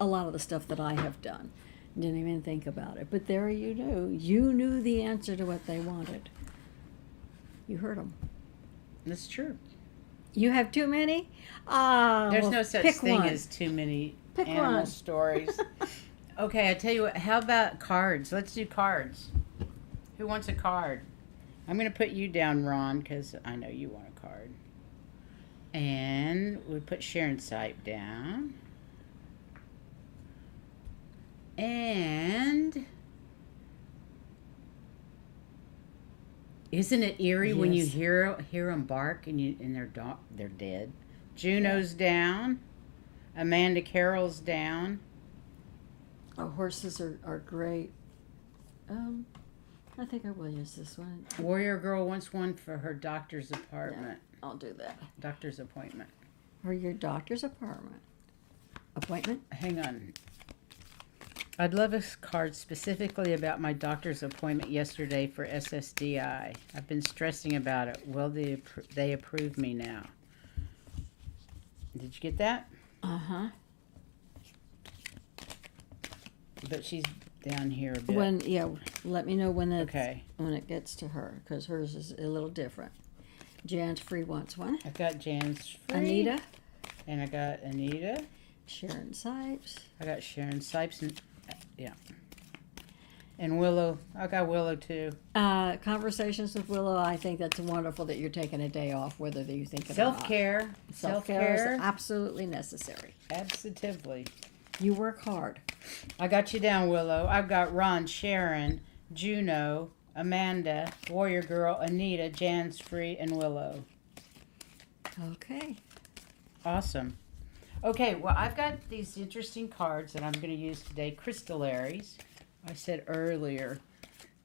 a lot of the stuff that I have done. Didn't even think about it. But there you knew. You knew the answer to what they wanted. You heard them. That's true. You have too many? There's no such thing one. as too many Pick animal one. stories. Okay, I tell you what, how about cards? Let's do cards. Who wants a card? I'm going to put you down, Ron, because I know you want a card. And we put Sharon Sipe down. And isn't it eerie when you hear them bark and they're dead? Juno's down. Amanda Carroll's down. Our horses are great. I think I will use this one. Warrior Girl wants one for her doctor's apartment. Yeah, I'll do that. Doctor's appointment. For your doctor's appointment. Hang on. I'd love a card specifically about my doctor's appointment yesterday for SSDI. I've been stressing about it. Will they approve me now? Did you get that? Uh-huh. But she's down here a bit. Let me know when Okay. when it gets to her, because hers is a little different. Jan's Free wants one. I've got Jan's Free. Anita. And I got Anita. Sharon Sipes. I got Sharon Sipes and and Willow. I got Willow too. Conversations with Willow. I think that's wonderful that you're taking a day off, whether you think it Self-care. or not. Self-care is absolutely necessary. Absolutely. You work hard. I got you down, Willow. I've got Ron, Sharon, Juno, Amanda, Warrior Girl, Anita, Jan's Free, and Willow. Okay. Awesome. Okay, well, I've got these interesting cards that I'm going to use today. Crystallaries. I said earlier.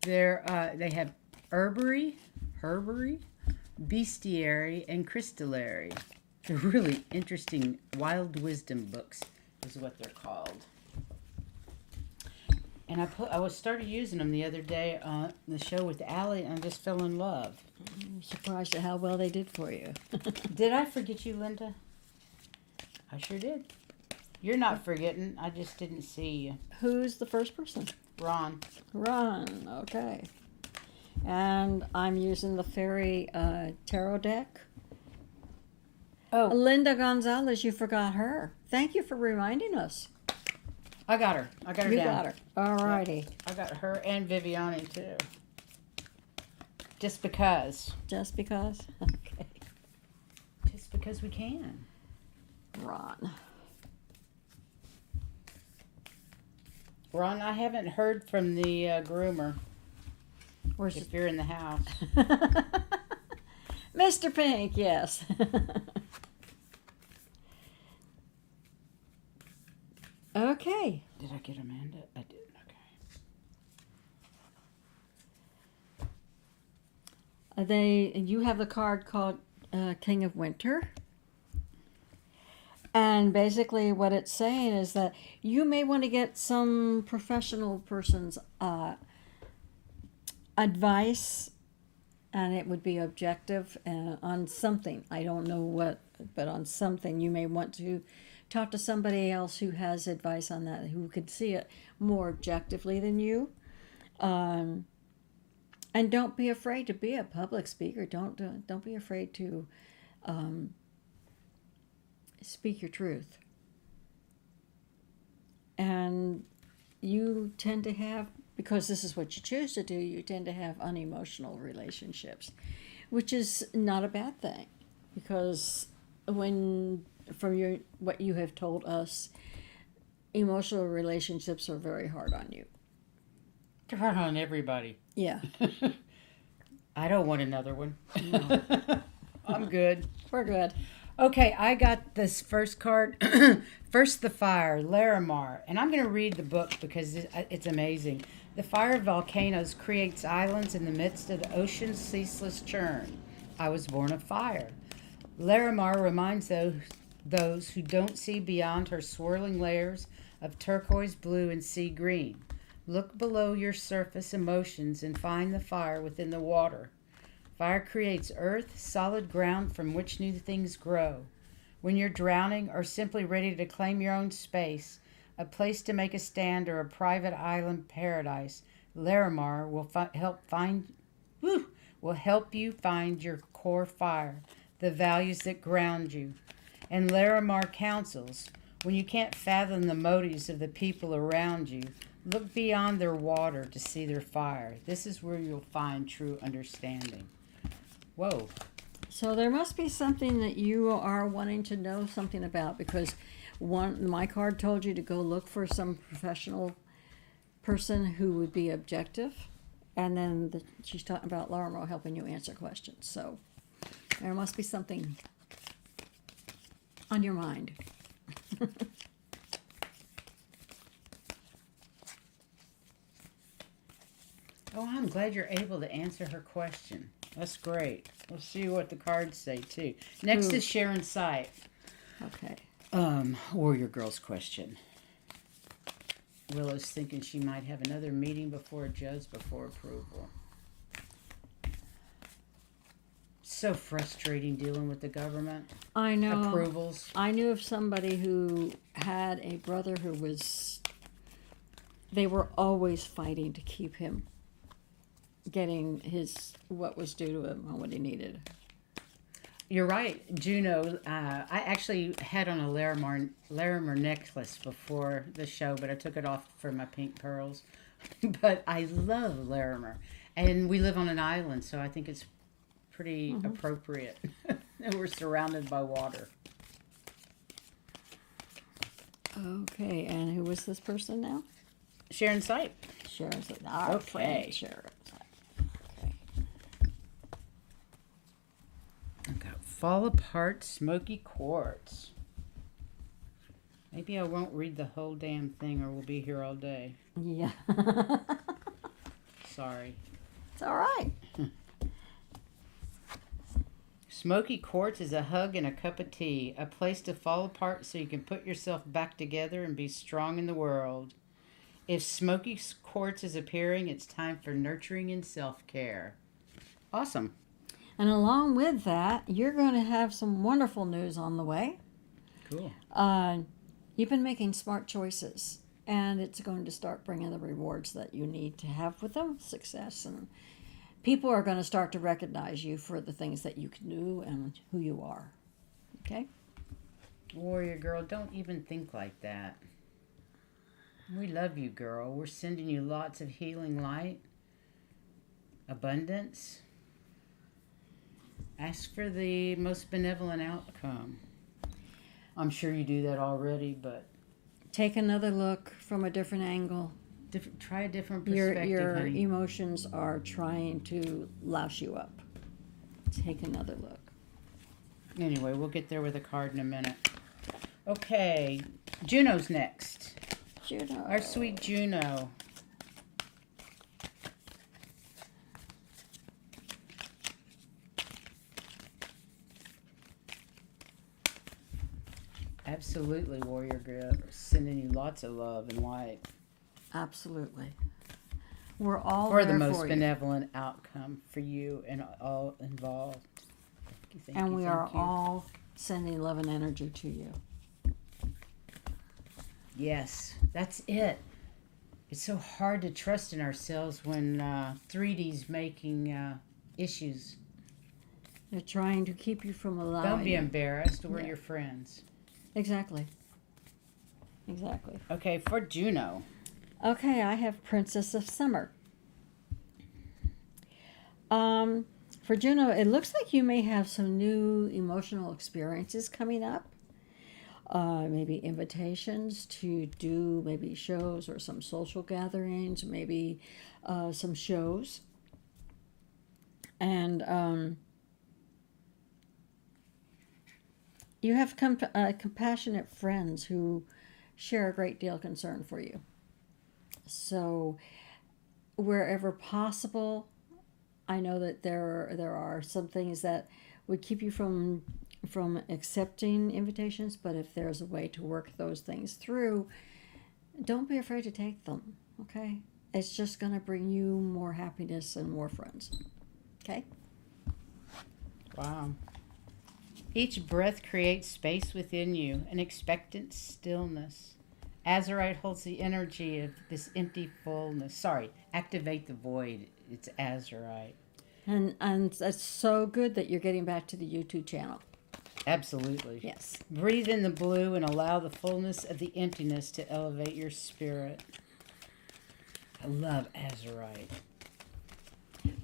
They have Herbery, Bestiary, and Crystallary. They're really interesting wild wisdom books is what they're called. And I started using them the other day on the show with Allie, and I just fell in love. I'm surprised at how well they did for you. Did I forget you, Linda? I sure did. You're not forgetting. I just didn't see you. Who's the first person? Ron. Ron. Okay. And I'm using the Fairy Tarot deck. Oh, Linda Gonzalez, you forgot her. Thank you for reminding us. I got her. I got her You down. got her. All righty. I got her and Viviani, too. Just because. Just because? Okay. Just because we can. Ron. Ron, I haven't heard from the groomer. Where's If you're in the house. Mr. Pink, yes. Okay. Did I get Amanda? I did. Okay. You have the card called King of Winter. And basically what it's saying is that you may want to get some professional person's advice, and it would be objective on something. I don't know what, but on something. You may want to talk to somebody else who has advice on that, who could see it more objectively than you. And don't be afraid to be a public speaker. Don't be afraid to speak your truth. And you tend to have, because this is what you choose to do, you tend to have unemotional relationships, which is not a bad thing, because what you have told us, emotional relationships are very hard on you. They're hard on everybody. Yeah. I don't want another one. No. I'm good. We're good. Okay, I got this first card. First, the fire, Larimar. And I'm going to read the book because it's amazing. The fire of volcanoes creates islands in the midst of the ocean's ceaseless churn. I was born of fire. Larimar reminds those who don't see beyond her swirling layers of turquoise blue and sea green. Look below your surface emotions and find the fire within the water. Fire creates earth, solid ground from which new things grow. When you're drowning or simply ready to claim your own space, a place to make a stand or a private island paradise, Larimar will help you find your core fire, the values that ground you. And Larimar counsels, when you can't fathom the motives of the people around you, look beyond their water to see their fire. This is where you'll find true understanding. Whoa. So there must be something that you are wanting to know something about, because my card told you to go look for some professional person who would be objective, and then she's talking about Larimar helping you answer questions. So there must be something on your mind. Oh, I'm glad you're able to answer her question. That's great. We'll see what the cards say, too. Next is Sharon Sight. Okay. Warrior Girl's question. Willow's thinking she might have another meeting before a judge before approval. So frustrating dealing with the government. I know. Approvals. I knew of somebody who had a brother who was. They were always fighting to keep him getting what was due to him and what he needed. You're right, Juno. I actually had on a Larimer necklace before the show, but I took it off for my pink pearls. But I love Larimer, and we live on an island, so I think it's pretty appropriate. And we're surrounded by water. Okay, and who was this person now? Sharon Sipe. Sharon Sipe. Our Okay. friend Sharon Sipe. Okay. I've got Fall Apart Smoky Quartz. Maybe I won't read the whole damn thing or we'll be here all day. Yeah. Sorry. It's all right. Smoky quartz is a hug and a cup of tea, a place to fall apart so you can put yourself back together and be strong in the world. If smoky quartz is appearing, it's time for nurturing and self-care. Awesome. And along with that, you're going to have some wonderful news on the way. Cool. You've been making smart choices, and it's going to start bringing the rewards that you need to have with them, success, and people are going to start to recognize you for the things that you can do and who you are. Okay? Warrior girl, don't even think like that. We love you, girl. We're sending you lots of healing light, abundance. Ask for the most benevolent outcome. I'm sure you do that already, but Take another look from a different angle. try a different perspective, Your honey. emotions are trying to louse you up. Take another look. Anyway, we'll get there with a card in a minute. Okay, Juno's next. Juno. Our sweet Juno. Absolutely, warrior girl. Sending you lots of love and light. Absolutely. We're all For there the most for you. benevolent outcome for you and all involved. Thank And you, we thank are you. all sending love and energy to you. Yes, that's it. It's so hard to trust in ourselves when 3D's making issues. They're trying to keep you from allowing. Don't be embarrassed. We're Yeah. your friends. Exactly. Exactly. Okay, for Juno. Okay, I have Princess of Summer. For Juno, it looks like you may have some new emotional experiences coming up. Maybe invitations to do maybe shows or some social gatherings, maybe some shows. And you have compassionate friends who share a great deal of concern for you. So wherever possible, I know that there are some things that would keep you from accepting invitations, but if there's a way to work those things through, don't be afraid to take them, okay? It's just going to bring you more happiness and more friends, okay? Wow. Each breath creates space within you, an expectant stillness. Azurite holds the energy of this empty fullness. Sorry, activate the void. It's Azurite. And that's so good that you're getting back to the YouTube channel. Absolutely. Yes. Breathe in the blue and allow the fullness of the emptiness to elevate your spirit. I love Azurite.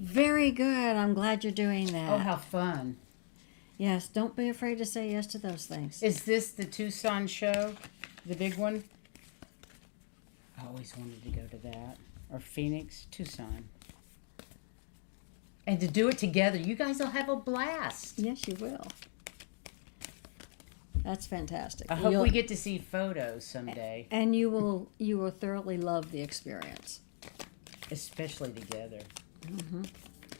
Very good. I'm glad you're doing that. Oh, how fun. Yes, don't be afraid to say yes to those things. Is this the Tucson show? The big one? I always wanted to go to that. Or Phoenix, Tucson. And to do it together, you guys will have a blast. Yes, you will. That's fantastic. I hope we get to see photos someday, And you will thoroughly love the experience. especially together.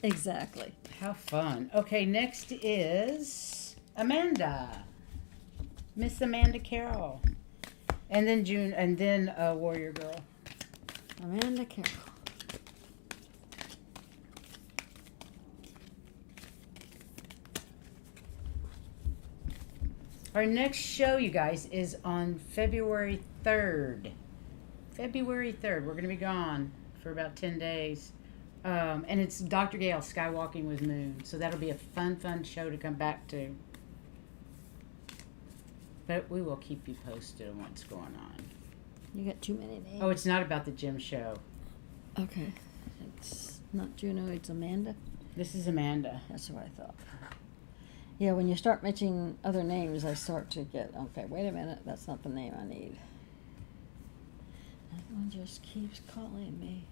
Exactly. How fun. Okay, next is Amanda. Miss Amanda Carroll. And then Warrior Girl. Amanda Carroll. Our next show, you guys, is on February 3rd. February 3rd. We're going to be gone for about 10 days. And it's Dr. Gale, Skywalking with Moon. So that'll be a fun show to come back to. But we will keep you posted on what's going on. You got too many names. Oh, it's not about the gym show. Okay. It's not Juno, it's Amanda. This is Amanda. That's what I thought. Yeah, when you start mentioning other names, I start to get, okay, wait a minute, that's not the name I need. That one just keeps calling me.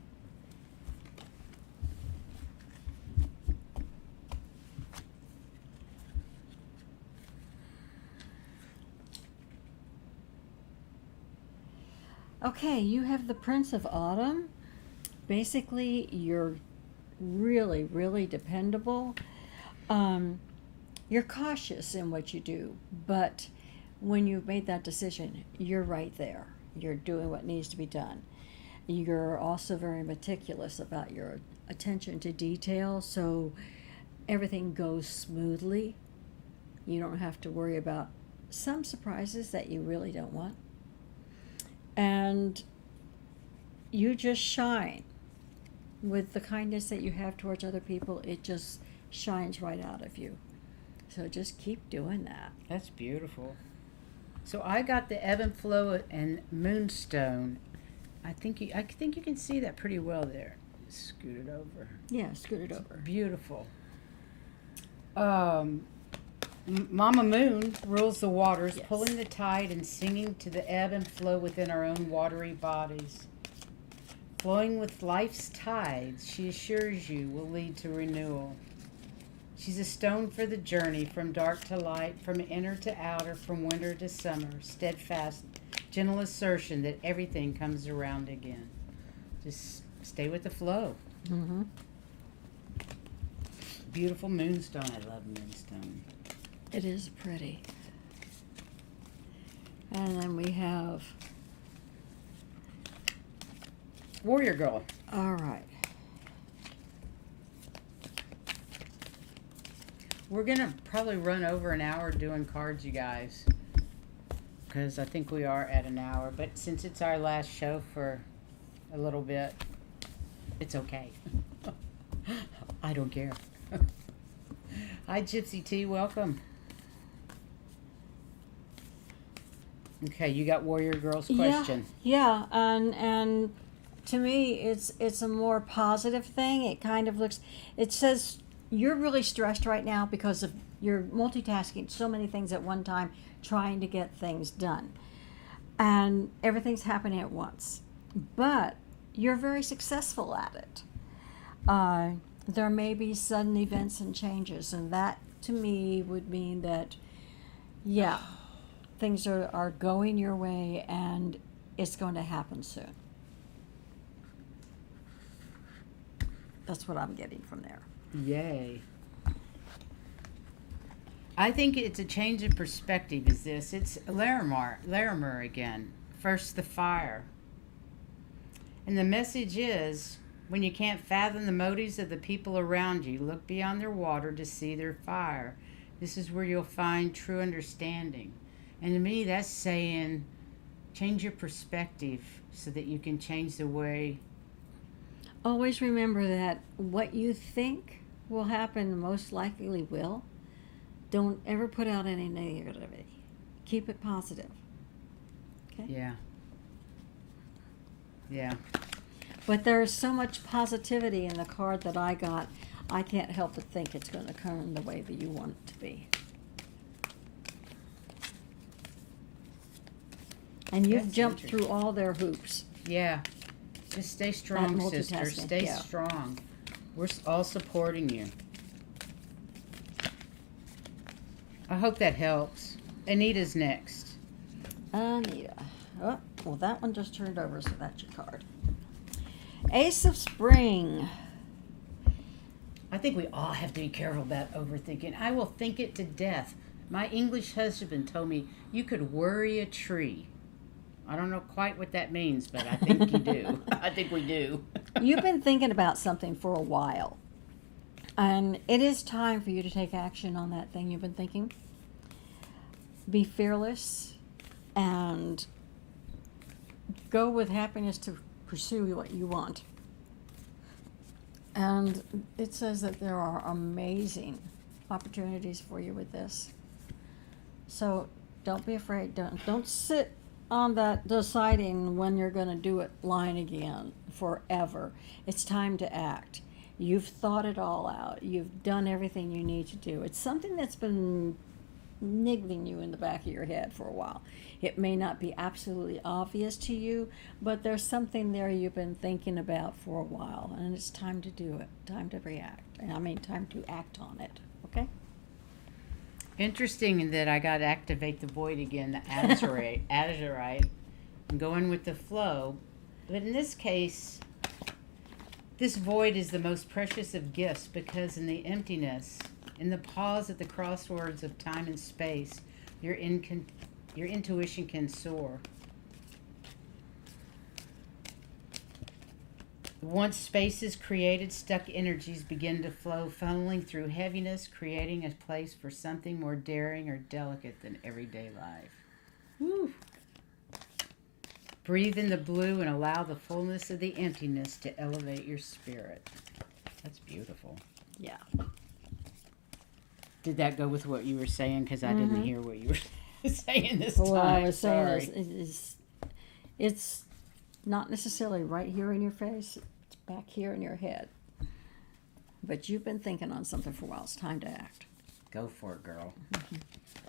Okay, you have the Prince of Autumn. Basically, you're really, really dependable. You're cautious in what you do, but when you've made that decision, you're right there. You're doing what needs to be done. You're also very meticulous about your attention to detail, so everything goes smoothly. You don't have to worry about some surprises that you really don't want. And you just shine. With the kindness that you have towards other people, it just shines right out of you. So just keep doing that. That's beautiful. So I got the Ebb and Flow and Moonstone. I think you can see that pretty well there. Scoot it over. Yeah, scoot it over. Beautiful. Mama Moon rules the waters, Yes. pulling the tide and singing to the ebb and flow within our own watery bodies. Flowing with life's tides, she assures you will lead to renewal. She's a stone for the journey, from dark to light, from inner to outer, from winter to summer. Steadfast, gentle assertion that everything comes around again. Just stay with the flow. Mm-hmm. Beautiful moonstone. I love moonstone. It is pretty. And then we have, Warrior Girl. all right. We're going to probably run over an hour doing cards, you guys. Because I think we are at an hour. But since it's our last show for a little bit, it's okay. I don't care. Hi, Gypsy T. Welcome. Okay, you got Warrior Girl's question. Yeah, and to me, it's a more positive thing. It kind of looks. It says you're really stressed right now because of you're multitasking so many things at one time, trying to get things done, and everything's happening at once. But you're very successful at it. There may be sudden events and changes, and that to me would mean that, yeah, things are going your way, and it's going to happen soon. That's what I'm getting from there. Yay. I think it's a change of perspective is this. It's Larimer again. First the fire. And the message is, when you can't fathom the motives of the people around you, look beyond their water to see their fire. This is where you'll find true understanding. And to me, that's saying, change your perspective so that you can change the way. Always remember that what you think will happen most likely will. Don't ever put out any negativity. Keep it positive. Okay? Yeah. Yeah. But there's so much positivity in the card that I got, I can't help but think it's going to come the way that you want it to be. And you've That's jumped interesting. through all their hoops. Yeah. Just stay strong, That sister. multitasking, Stay yeah. strong. We're all supporting you. I hope that helps. Anita's next. Anita. Oh, well, that one just turned over, so that's your card. Ace of Spring. I think we all have to be careful about overthinking. I will think it to death. My English husband told me you could worry a tree. I don't know quite what that means, but I think you do. I think we do. You've been thinking about something for a while, and it is time for you to take action on that thing you've been thinking. Be fearless and go with happiness to pursue what you want. And it says that there are amazing opportunities for you with this. So don't be afraid. Don't sit on that deciding when you're going to do it line again forever. It's time to act. You've thought it all out. You've done everything you need to do. It's something that's been niggling you in the back of your head for a while. It may not be absolutely obvious to you, but there's something there you've been thinking about for a while, and it's time to do it. Time to react. Time to act on it. Okay? Interesting that I got to activate the void again, the azurite, and going with the flow. But in this case, this void is the most precious of gifts because in the emptiness, in the pause at the crossroads of time and space, your intuition can soar. Once space is created, stuck energies begin to flow, funneling through heaviness, creating a place for something more daring or delicate than everyday life. Woo. Breathe in the blue and allow the fullness of the emptiness to elevate your spirit. That's beautiful. Yeah. Did that go with what you were saying? Because I didn't hear what you were saying this time. What I was Sorry. saying is, it's not necessarily right here in your face. It's back here in your head. But you've been thinking on something for a while. It's time to act. Go for it, girl.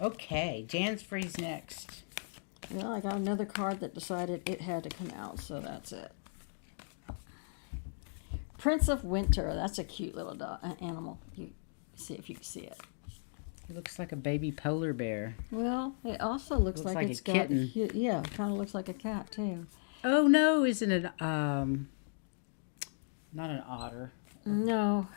Okay, Jan's Freeze next. Well, I got another card that decided it had to come out, so that's it. Prince of Winter. That's a cute little animal. You see if you can see it. It looks like a baby polar bear. Well, it also looks like it's a kitten. Yeah, kind of looks like a cat too. Oh no, isn't it? Not an otter. No,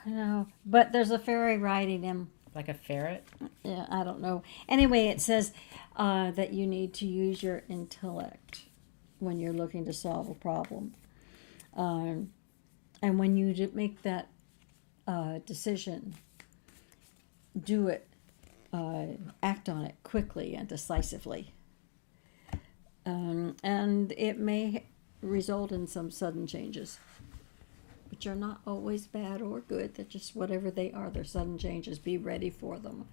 but there's a fairy riding him. Like a ferret. Yeah, I don't know. Anyway, it says that you need to use your intellect when you're looking to solve a problem, and when you make that decision, do it. Act on it quickly and decisively. And it may result in some sudden changes, which are not always bad or good. They're just whatever they are. They're sudden changes. Be ready for them.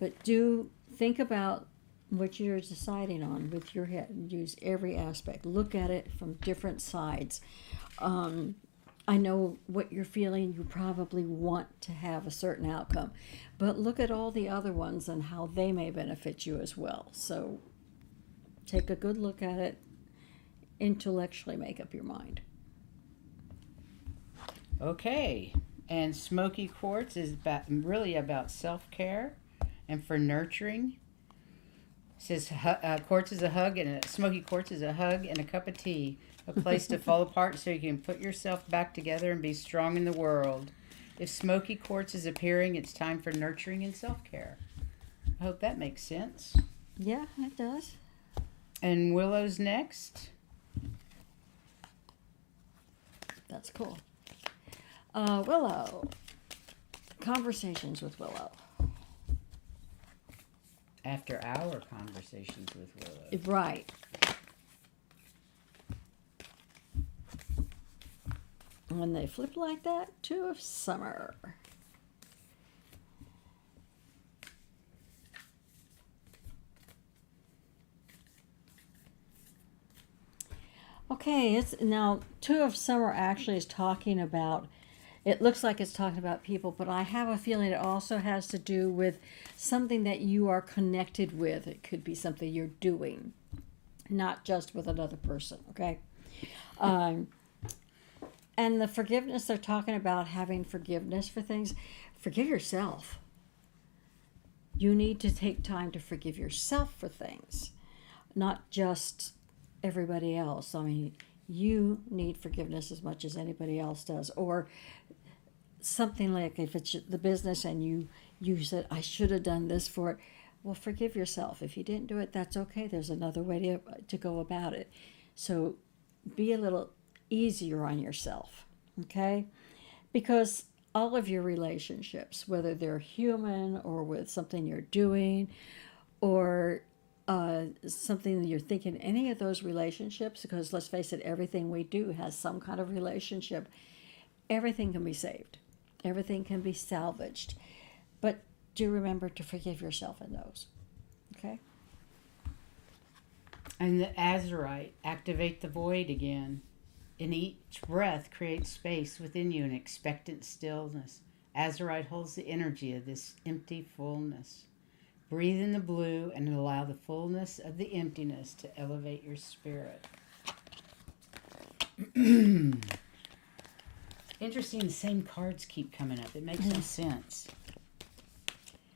But do think about what you're deciding on with your head. Use every aspect. Look at it from different sides. I know what you're feeling. You probably want to have a certain outcome. But look at all the other ones and how they may benefit you as well. So take a good look at it. Intellectually make up your mind. Okay. And Smoky Quartz is really about self-care and for nurturing. It says quartz is a hug, and Smoky Quartz is a hug and a cup of tea. A place to fall apart so you can put yourself back together and be strong in the world. If Smoky Quartz is appearing, it's time for nurturing and self-care. I hope that makes sense. Yeah, it does. And Willow's next. That's cool. Willow. Conversations with Willow. After our conversations with Willow. Right. When they flip like that, Two of Summer. Okay, it's now Two of Summer actually is talking about, it looks like it's talking about people, but I have a feeling it also has to do with something that you are connected with. It could be something you're doing, not just with another person, okay? And the forgiveness, they're talking about having forgiveness for things. Forgive yourself. You need to take time to forgive yourself for things, not just everybody else. I mean, you need forgiveness as much as anybody else does. Or something like if it's the business and you said, I should have done this for it. well, forgive yourself. If you didn't do it, that's okay. There's another way to go about it. So be a little easier on yourself, okay? Because all of your relationships, whether they're human or with something you're doing or something that you're thinking, any of those relationships, because let's face it, everything we do has some kind of relationship, everything can be saved. Everything can be salvaged. But do remember to forgive yourself in those, okay? And the Azurite, activate the void again. In each breath, create space within you in expectant stillness. Azurite holds the energy of this empty fullness. Breathe in the blue and allow the fullness of the emptiness to elevate your spirit. Interesting, the same cards keep coming up. It makes no sense.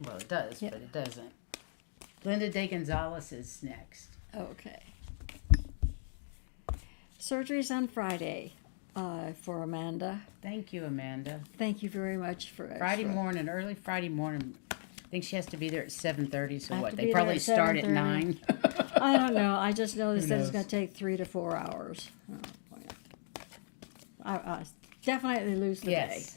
Well, it does, but it doesn't. Linda De Gonzalez is next. Okay. Surgery's on Friday for Amanda. Thank you, Amanda. Thank you very much for Friday morning, early Friday morning. I think she has to be there at 7:30. So I have what? to They be probably there at start at 7:30. 9. I don't know. I just know this Who says it's knows? going to take 3 to 4 hours. Oh, yeah. I definitely lose the day. Yes.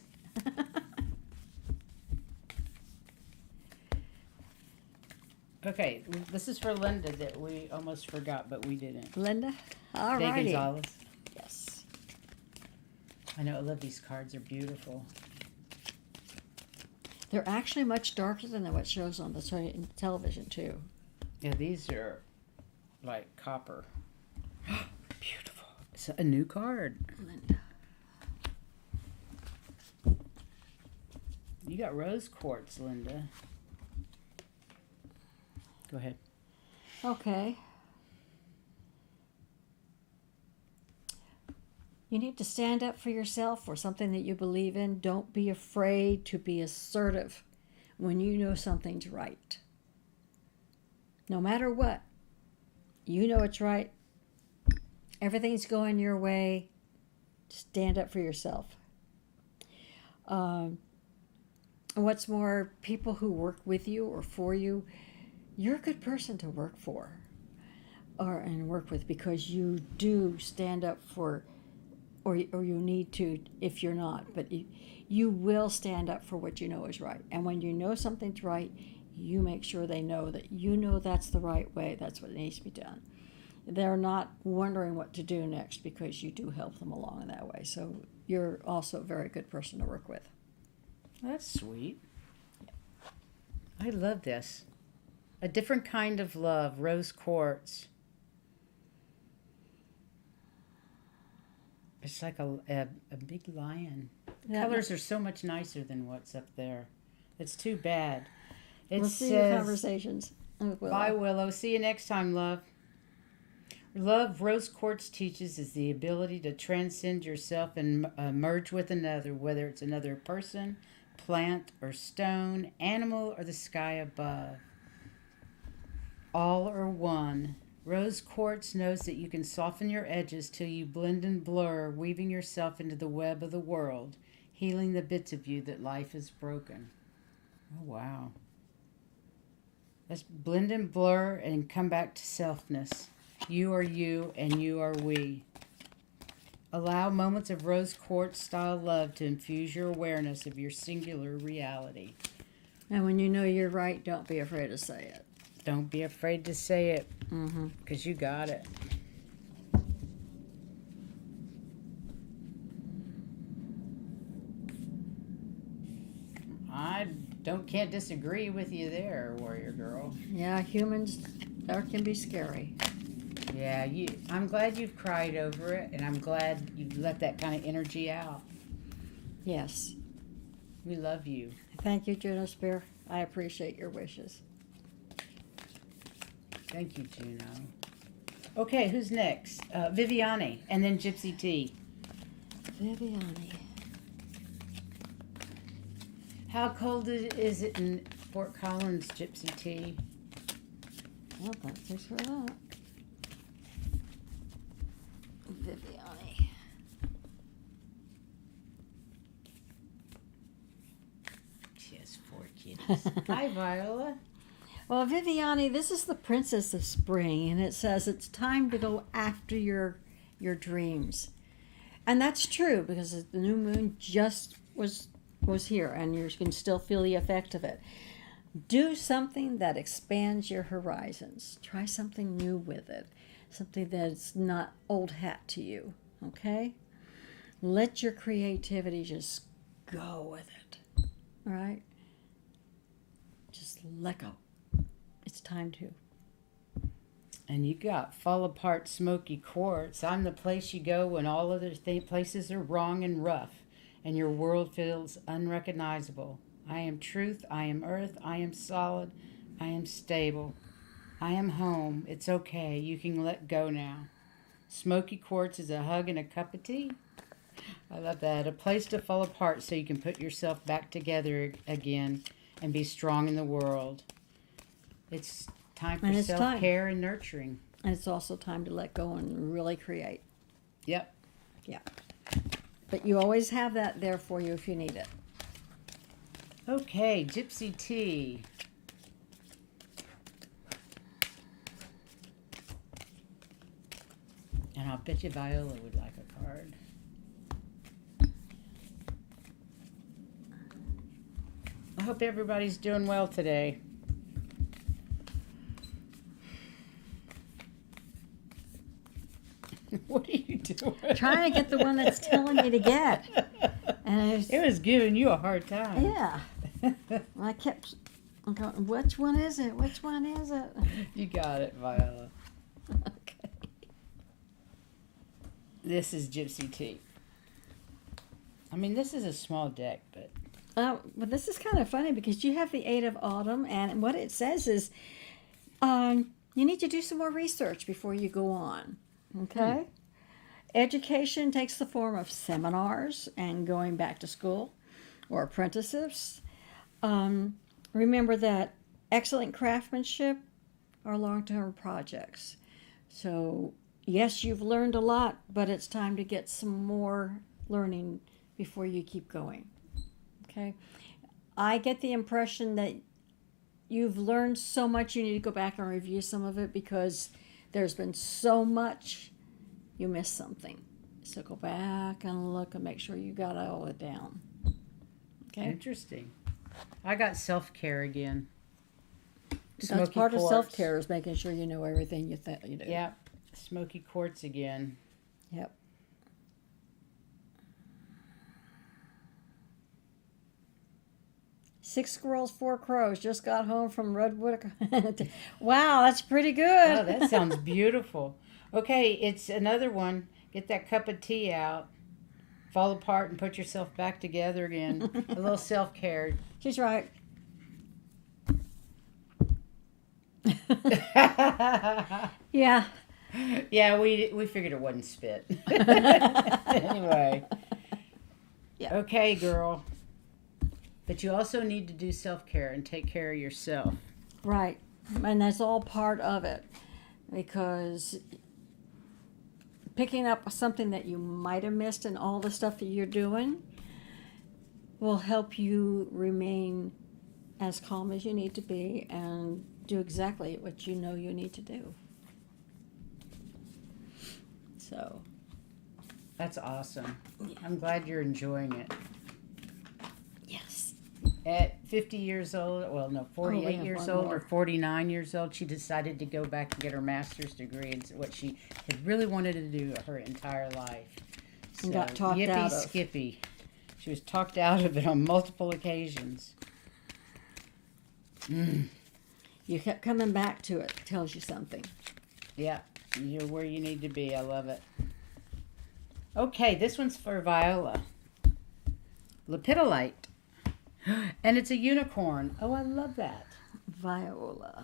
Okay, this is for Linda that we almost forgot, but we didn't. Linda? All De righty. Gonzalez. Yes. I know. I love these cards. They're beautiful. They're actually much darker than what shows on the television, too. Yeah, these are like copper. Beautiful. It's a new card. Linda. You got rose quartz, Linda. Go ahead. Okay. You need to stand up for yourself or something that you believe in. Don't be afraid to be assertive when you know something's right. No matter what, you know it's right. Everything's going your way. Stand up for yourself. What's more, people who work with you or for you, you're a good person to work for and work with, because you do stand up for, or you need to if you're not, but you will stand up for what you know is right. And when you know something's right, you make sure they know that you know that's the right way, that's what needs to be done. They're not wondering what to do next because you do help them along in that way. So you're also a very good person to work with. That's sweet. I love this. A different kind of love, rose quartz. It's like a big lion. The colors are so much nicer than what's up there. It's too bad. We'll see your conversations. Bye, Willow. See you next time, love. Love, rose quartz teaches, is the ability to transcend yourself and merge with another, whether it's another person, plant or stone, animal or the sky above. All are one. Rose quartz knows that you can soften your edges till you blend and blur, weaving yourself into the web of the world, healing the bits of you that life has broken. Oh, wow. Let's blend and blur and come back to selfness. You are you and you are we. Allow moments of rose quartz style love to infuse your awareness of your singular reality. And when you know you're right, don't be afraid to say it. Don't be afraid to say it, Mm-hmm. because you got it. I can't disagree with you there, warrior girl. Yeah, humans can be scary. Yeah, I'm glad you've cried over it, and I'm glad you've let that kind of energy out. Yes. We love you. Thank you, Juno Spear. I appreciate your wishes. Thank you, Juno. Okay, who's next? Viviani, and then Gypsy T. Viviani. How cold is it in Fort Collins, Gypsy T? Well, thanks for that. Viviani. She has 4 kitties. Hi, Viola. Well, Viviani, this is the Princess of Spring, and it says it's time to go after your dreams. And that's true because the new moon just was here, and you can still feel the effect of it. Do something that expands your horizons. Try something new with it, something that's not old hat to you, okay? Let your creativity just go with it, all right? Just let go. It's time to. And you got fall apart smoky quartz. I'm the place you go when all other places are wrong and rough, and your world feels unrecognizable. I am truth, I am earth, I am solid, I am stable. I am home. It's okay. You can let go now. Smoky quartz is a hug and a cup of tea. I love that. A place to fall apart so you can put yourself back together again and be strong in the world. It's time for self-care and nurturing. And it's also time to let go and really create. Yep. Yeah. But you always have that there for you if you need it. Okay, Gypsy Tea. And I'll bet you Viola would like a card. I hope everybody's doing well today. What are you doing? Trying to get the one that's telling me to get. And it was giving you a hard time. Yeah. I kept going, which one is it? Which one is it? You got it, Viola. Okay. This is Gypsy Tea. I mean, this is a small deck, but... But this is kind of funny because you have the Eight of Autumn, and what it says is you need to do some more research before you go on. Okay? Education takes the form of seminars and going back to school or apprenticeships. Remember that excellent craftsmanship are long-term projects. So, yes, you've learned a lot, but it's time to get some more learning before you keep going. Okay? I get the impression that you've learned so much you need to go back and review some of it because there's been so much you missed something. So go back and look and make sure you got all it down. Okay? Interesting. I got self-care again. That's part of self-care is making sure you know everything you do. Yep. Smoky quartz again. Yep. Six squirrels, four crows. Just got home from Redwood. Wow, that's pretty good. Oh, that sounds beautiful. Okay, it's another one. Get that cup of tea out. Fall apart and put yourself back together again. A little self-care. She's right. Yeah. Yeah, we figured it wasn't spit. Anyway. Yeah. Okay, girl. But you also need to do self-care and take care of yourself. Right. And that's all part of it. Because picking up something that you might have missed in all the stuff that you're doing will help you remain as calm as you need to be and do exactly what you know you need to do. So. That's awesome. Yeah. I'm glad you're enjoying it. Yes. At 50 years old, well, no, 48 years old or 49 years old, she decided to go back and get her master's degree. It's what she had really wanted to do her entire life. So, and got talked out of. Skippy. She was talked out of it on multiple occasions. You kept coming back to it. Tells you something. Yeah, you're where you need to be. I love it. Okay, this one's for Viola. Lepidolite. And it's a unicorn. Oh, I love that. Viola.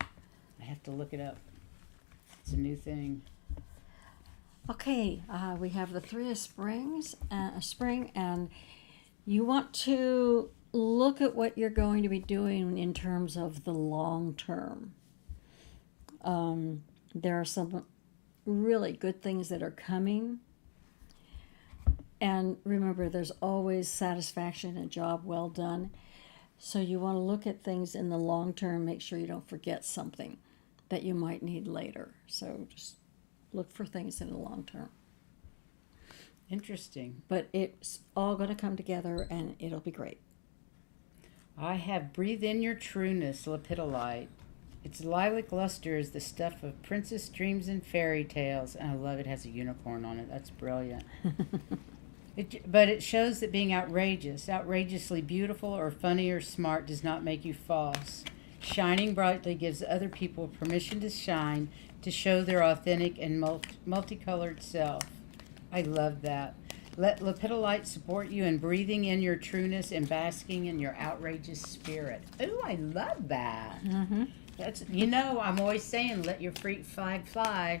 I have to look it up. It's a new thing. Okay, we have the Three of Springs, Spring, and you want to look at what you're going to be doing in terms of the long term. There are some really good things that are coming. And remember, there's always satisfaction in a job well done. So you want to look at things in the long term, make sure you don't forget something that you might need later. So just look for things in the long term. Interesting. But it's all going to come together and it'll be great. I have breathe in your trueness, lepidolite. Its lilac luster is the stuff of princess dreams and fairy tales. And I love it has a unicorn on it. That's brilliant. But it shows that being outrageously beautiful or funny or smart does not make you false. Shining brightly gives other people permission to shine, to show their authentic and multicolored self. I love that. Let lepidolite support you in breathing in your trueness and basking in your outrageous spirit. Ooh, I love that. Mm-hmm. That's, I'm always saying, let your freak flag fly.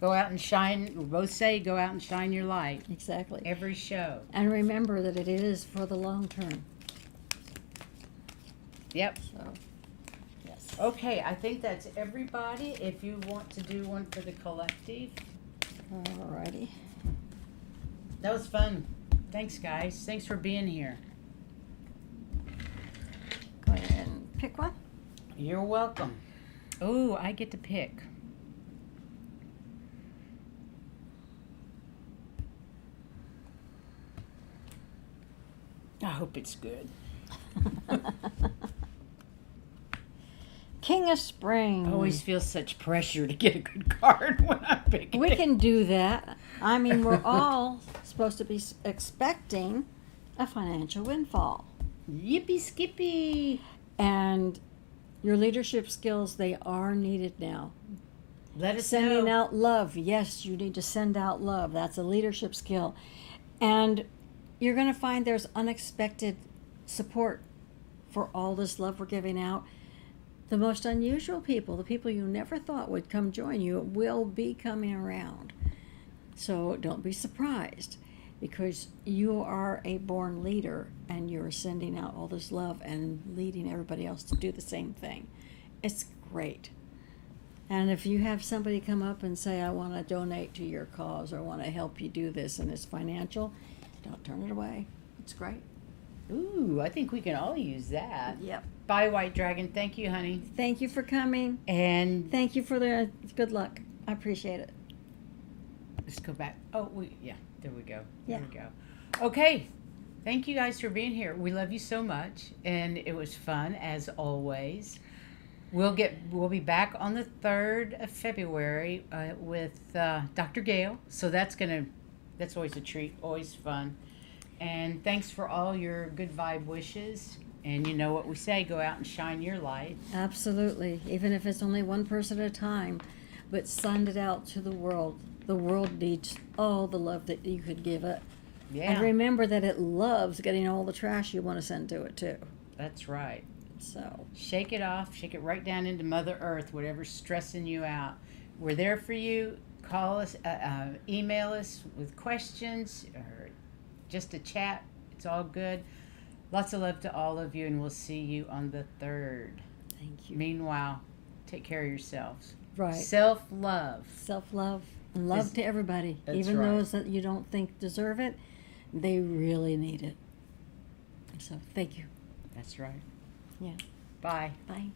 Go out and shine. We both say, go out and shine your light. Exactly. Every show. And remember that it is for the long term. Yep. So, yes. Okay, I think that's everybody. If you want to do one for the collective. Alrighty. That was fun. Thanks, guys. Thanks for being here. Go ahead and pick one. You're welcome. Oh, I get to pick. I hope it's good. King of Spring. I always feel such pressure to get a good card when I'm picking. We can do that. I mean, we're all supposed to be expecting a financial windfall. Yippee skippy. And your leadership skills, they are needed now. Let us Sending know. out love. Yes, you need to send out love. That's a leadership skill. And you're going to find there's unexpected support for all this love we're giving out. The most unusual people, the people you never thought would come join you, will be coming around. So don't be surprised, because you are a born leader and you're sending out all this love and leading everybody else to do the same thing. It's great. And if you have somebody come up and say, I want to donate to your cause or I want to help you do this and it's financial, don't turn it away. It's great. Ooh, I think we can all use that. Yep. Bye, White Dragon. Thank you, honey. Thank you for coming. And Thank you for the good luck. I appreciate it. let's go back. Oh, there we go. Yeah. There we go. Okay. Thank you guys for being here. We love you so much, and it was fun as always. We'll be back on the 3rd of February with Dr. Gail. So that's always a treat, always fun. And thanks for all your good vibe wishes. And you know what we say, go out and shine your light. Absolutely. Even if it's only one person at a time, but send it out to the world. The world needs all the love that you could give it. Yeah. And remember that it loves getting all the trash you want to send to it too. That's right. So Shake it off. Shake it right down into Mother Earth, whatever's stressing you out. We're there for you. Call us, email us with questions or just a chat. It's all good. Lots of love to all of you, and we'll see you on the 3rd. thank you. Meanwhile, take care of yourselves. Right. Self-love. Self-love and love Is- to everybody. That's Even right. those that you don't think deserve it, they really need it. So thank you. That's right. Yeah. Bye. Bye.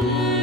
Bye.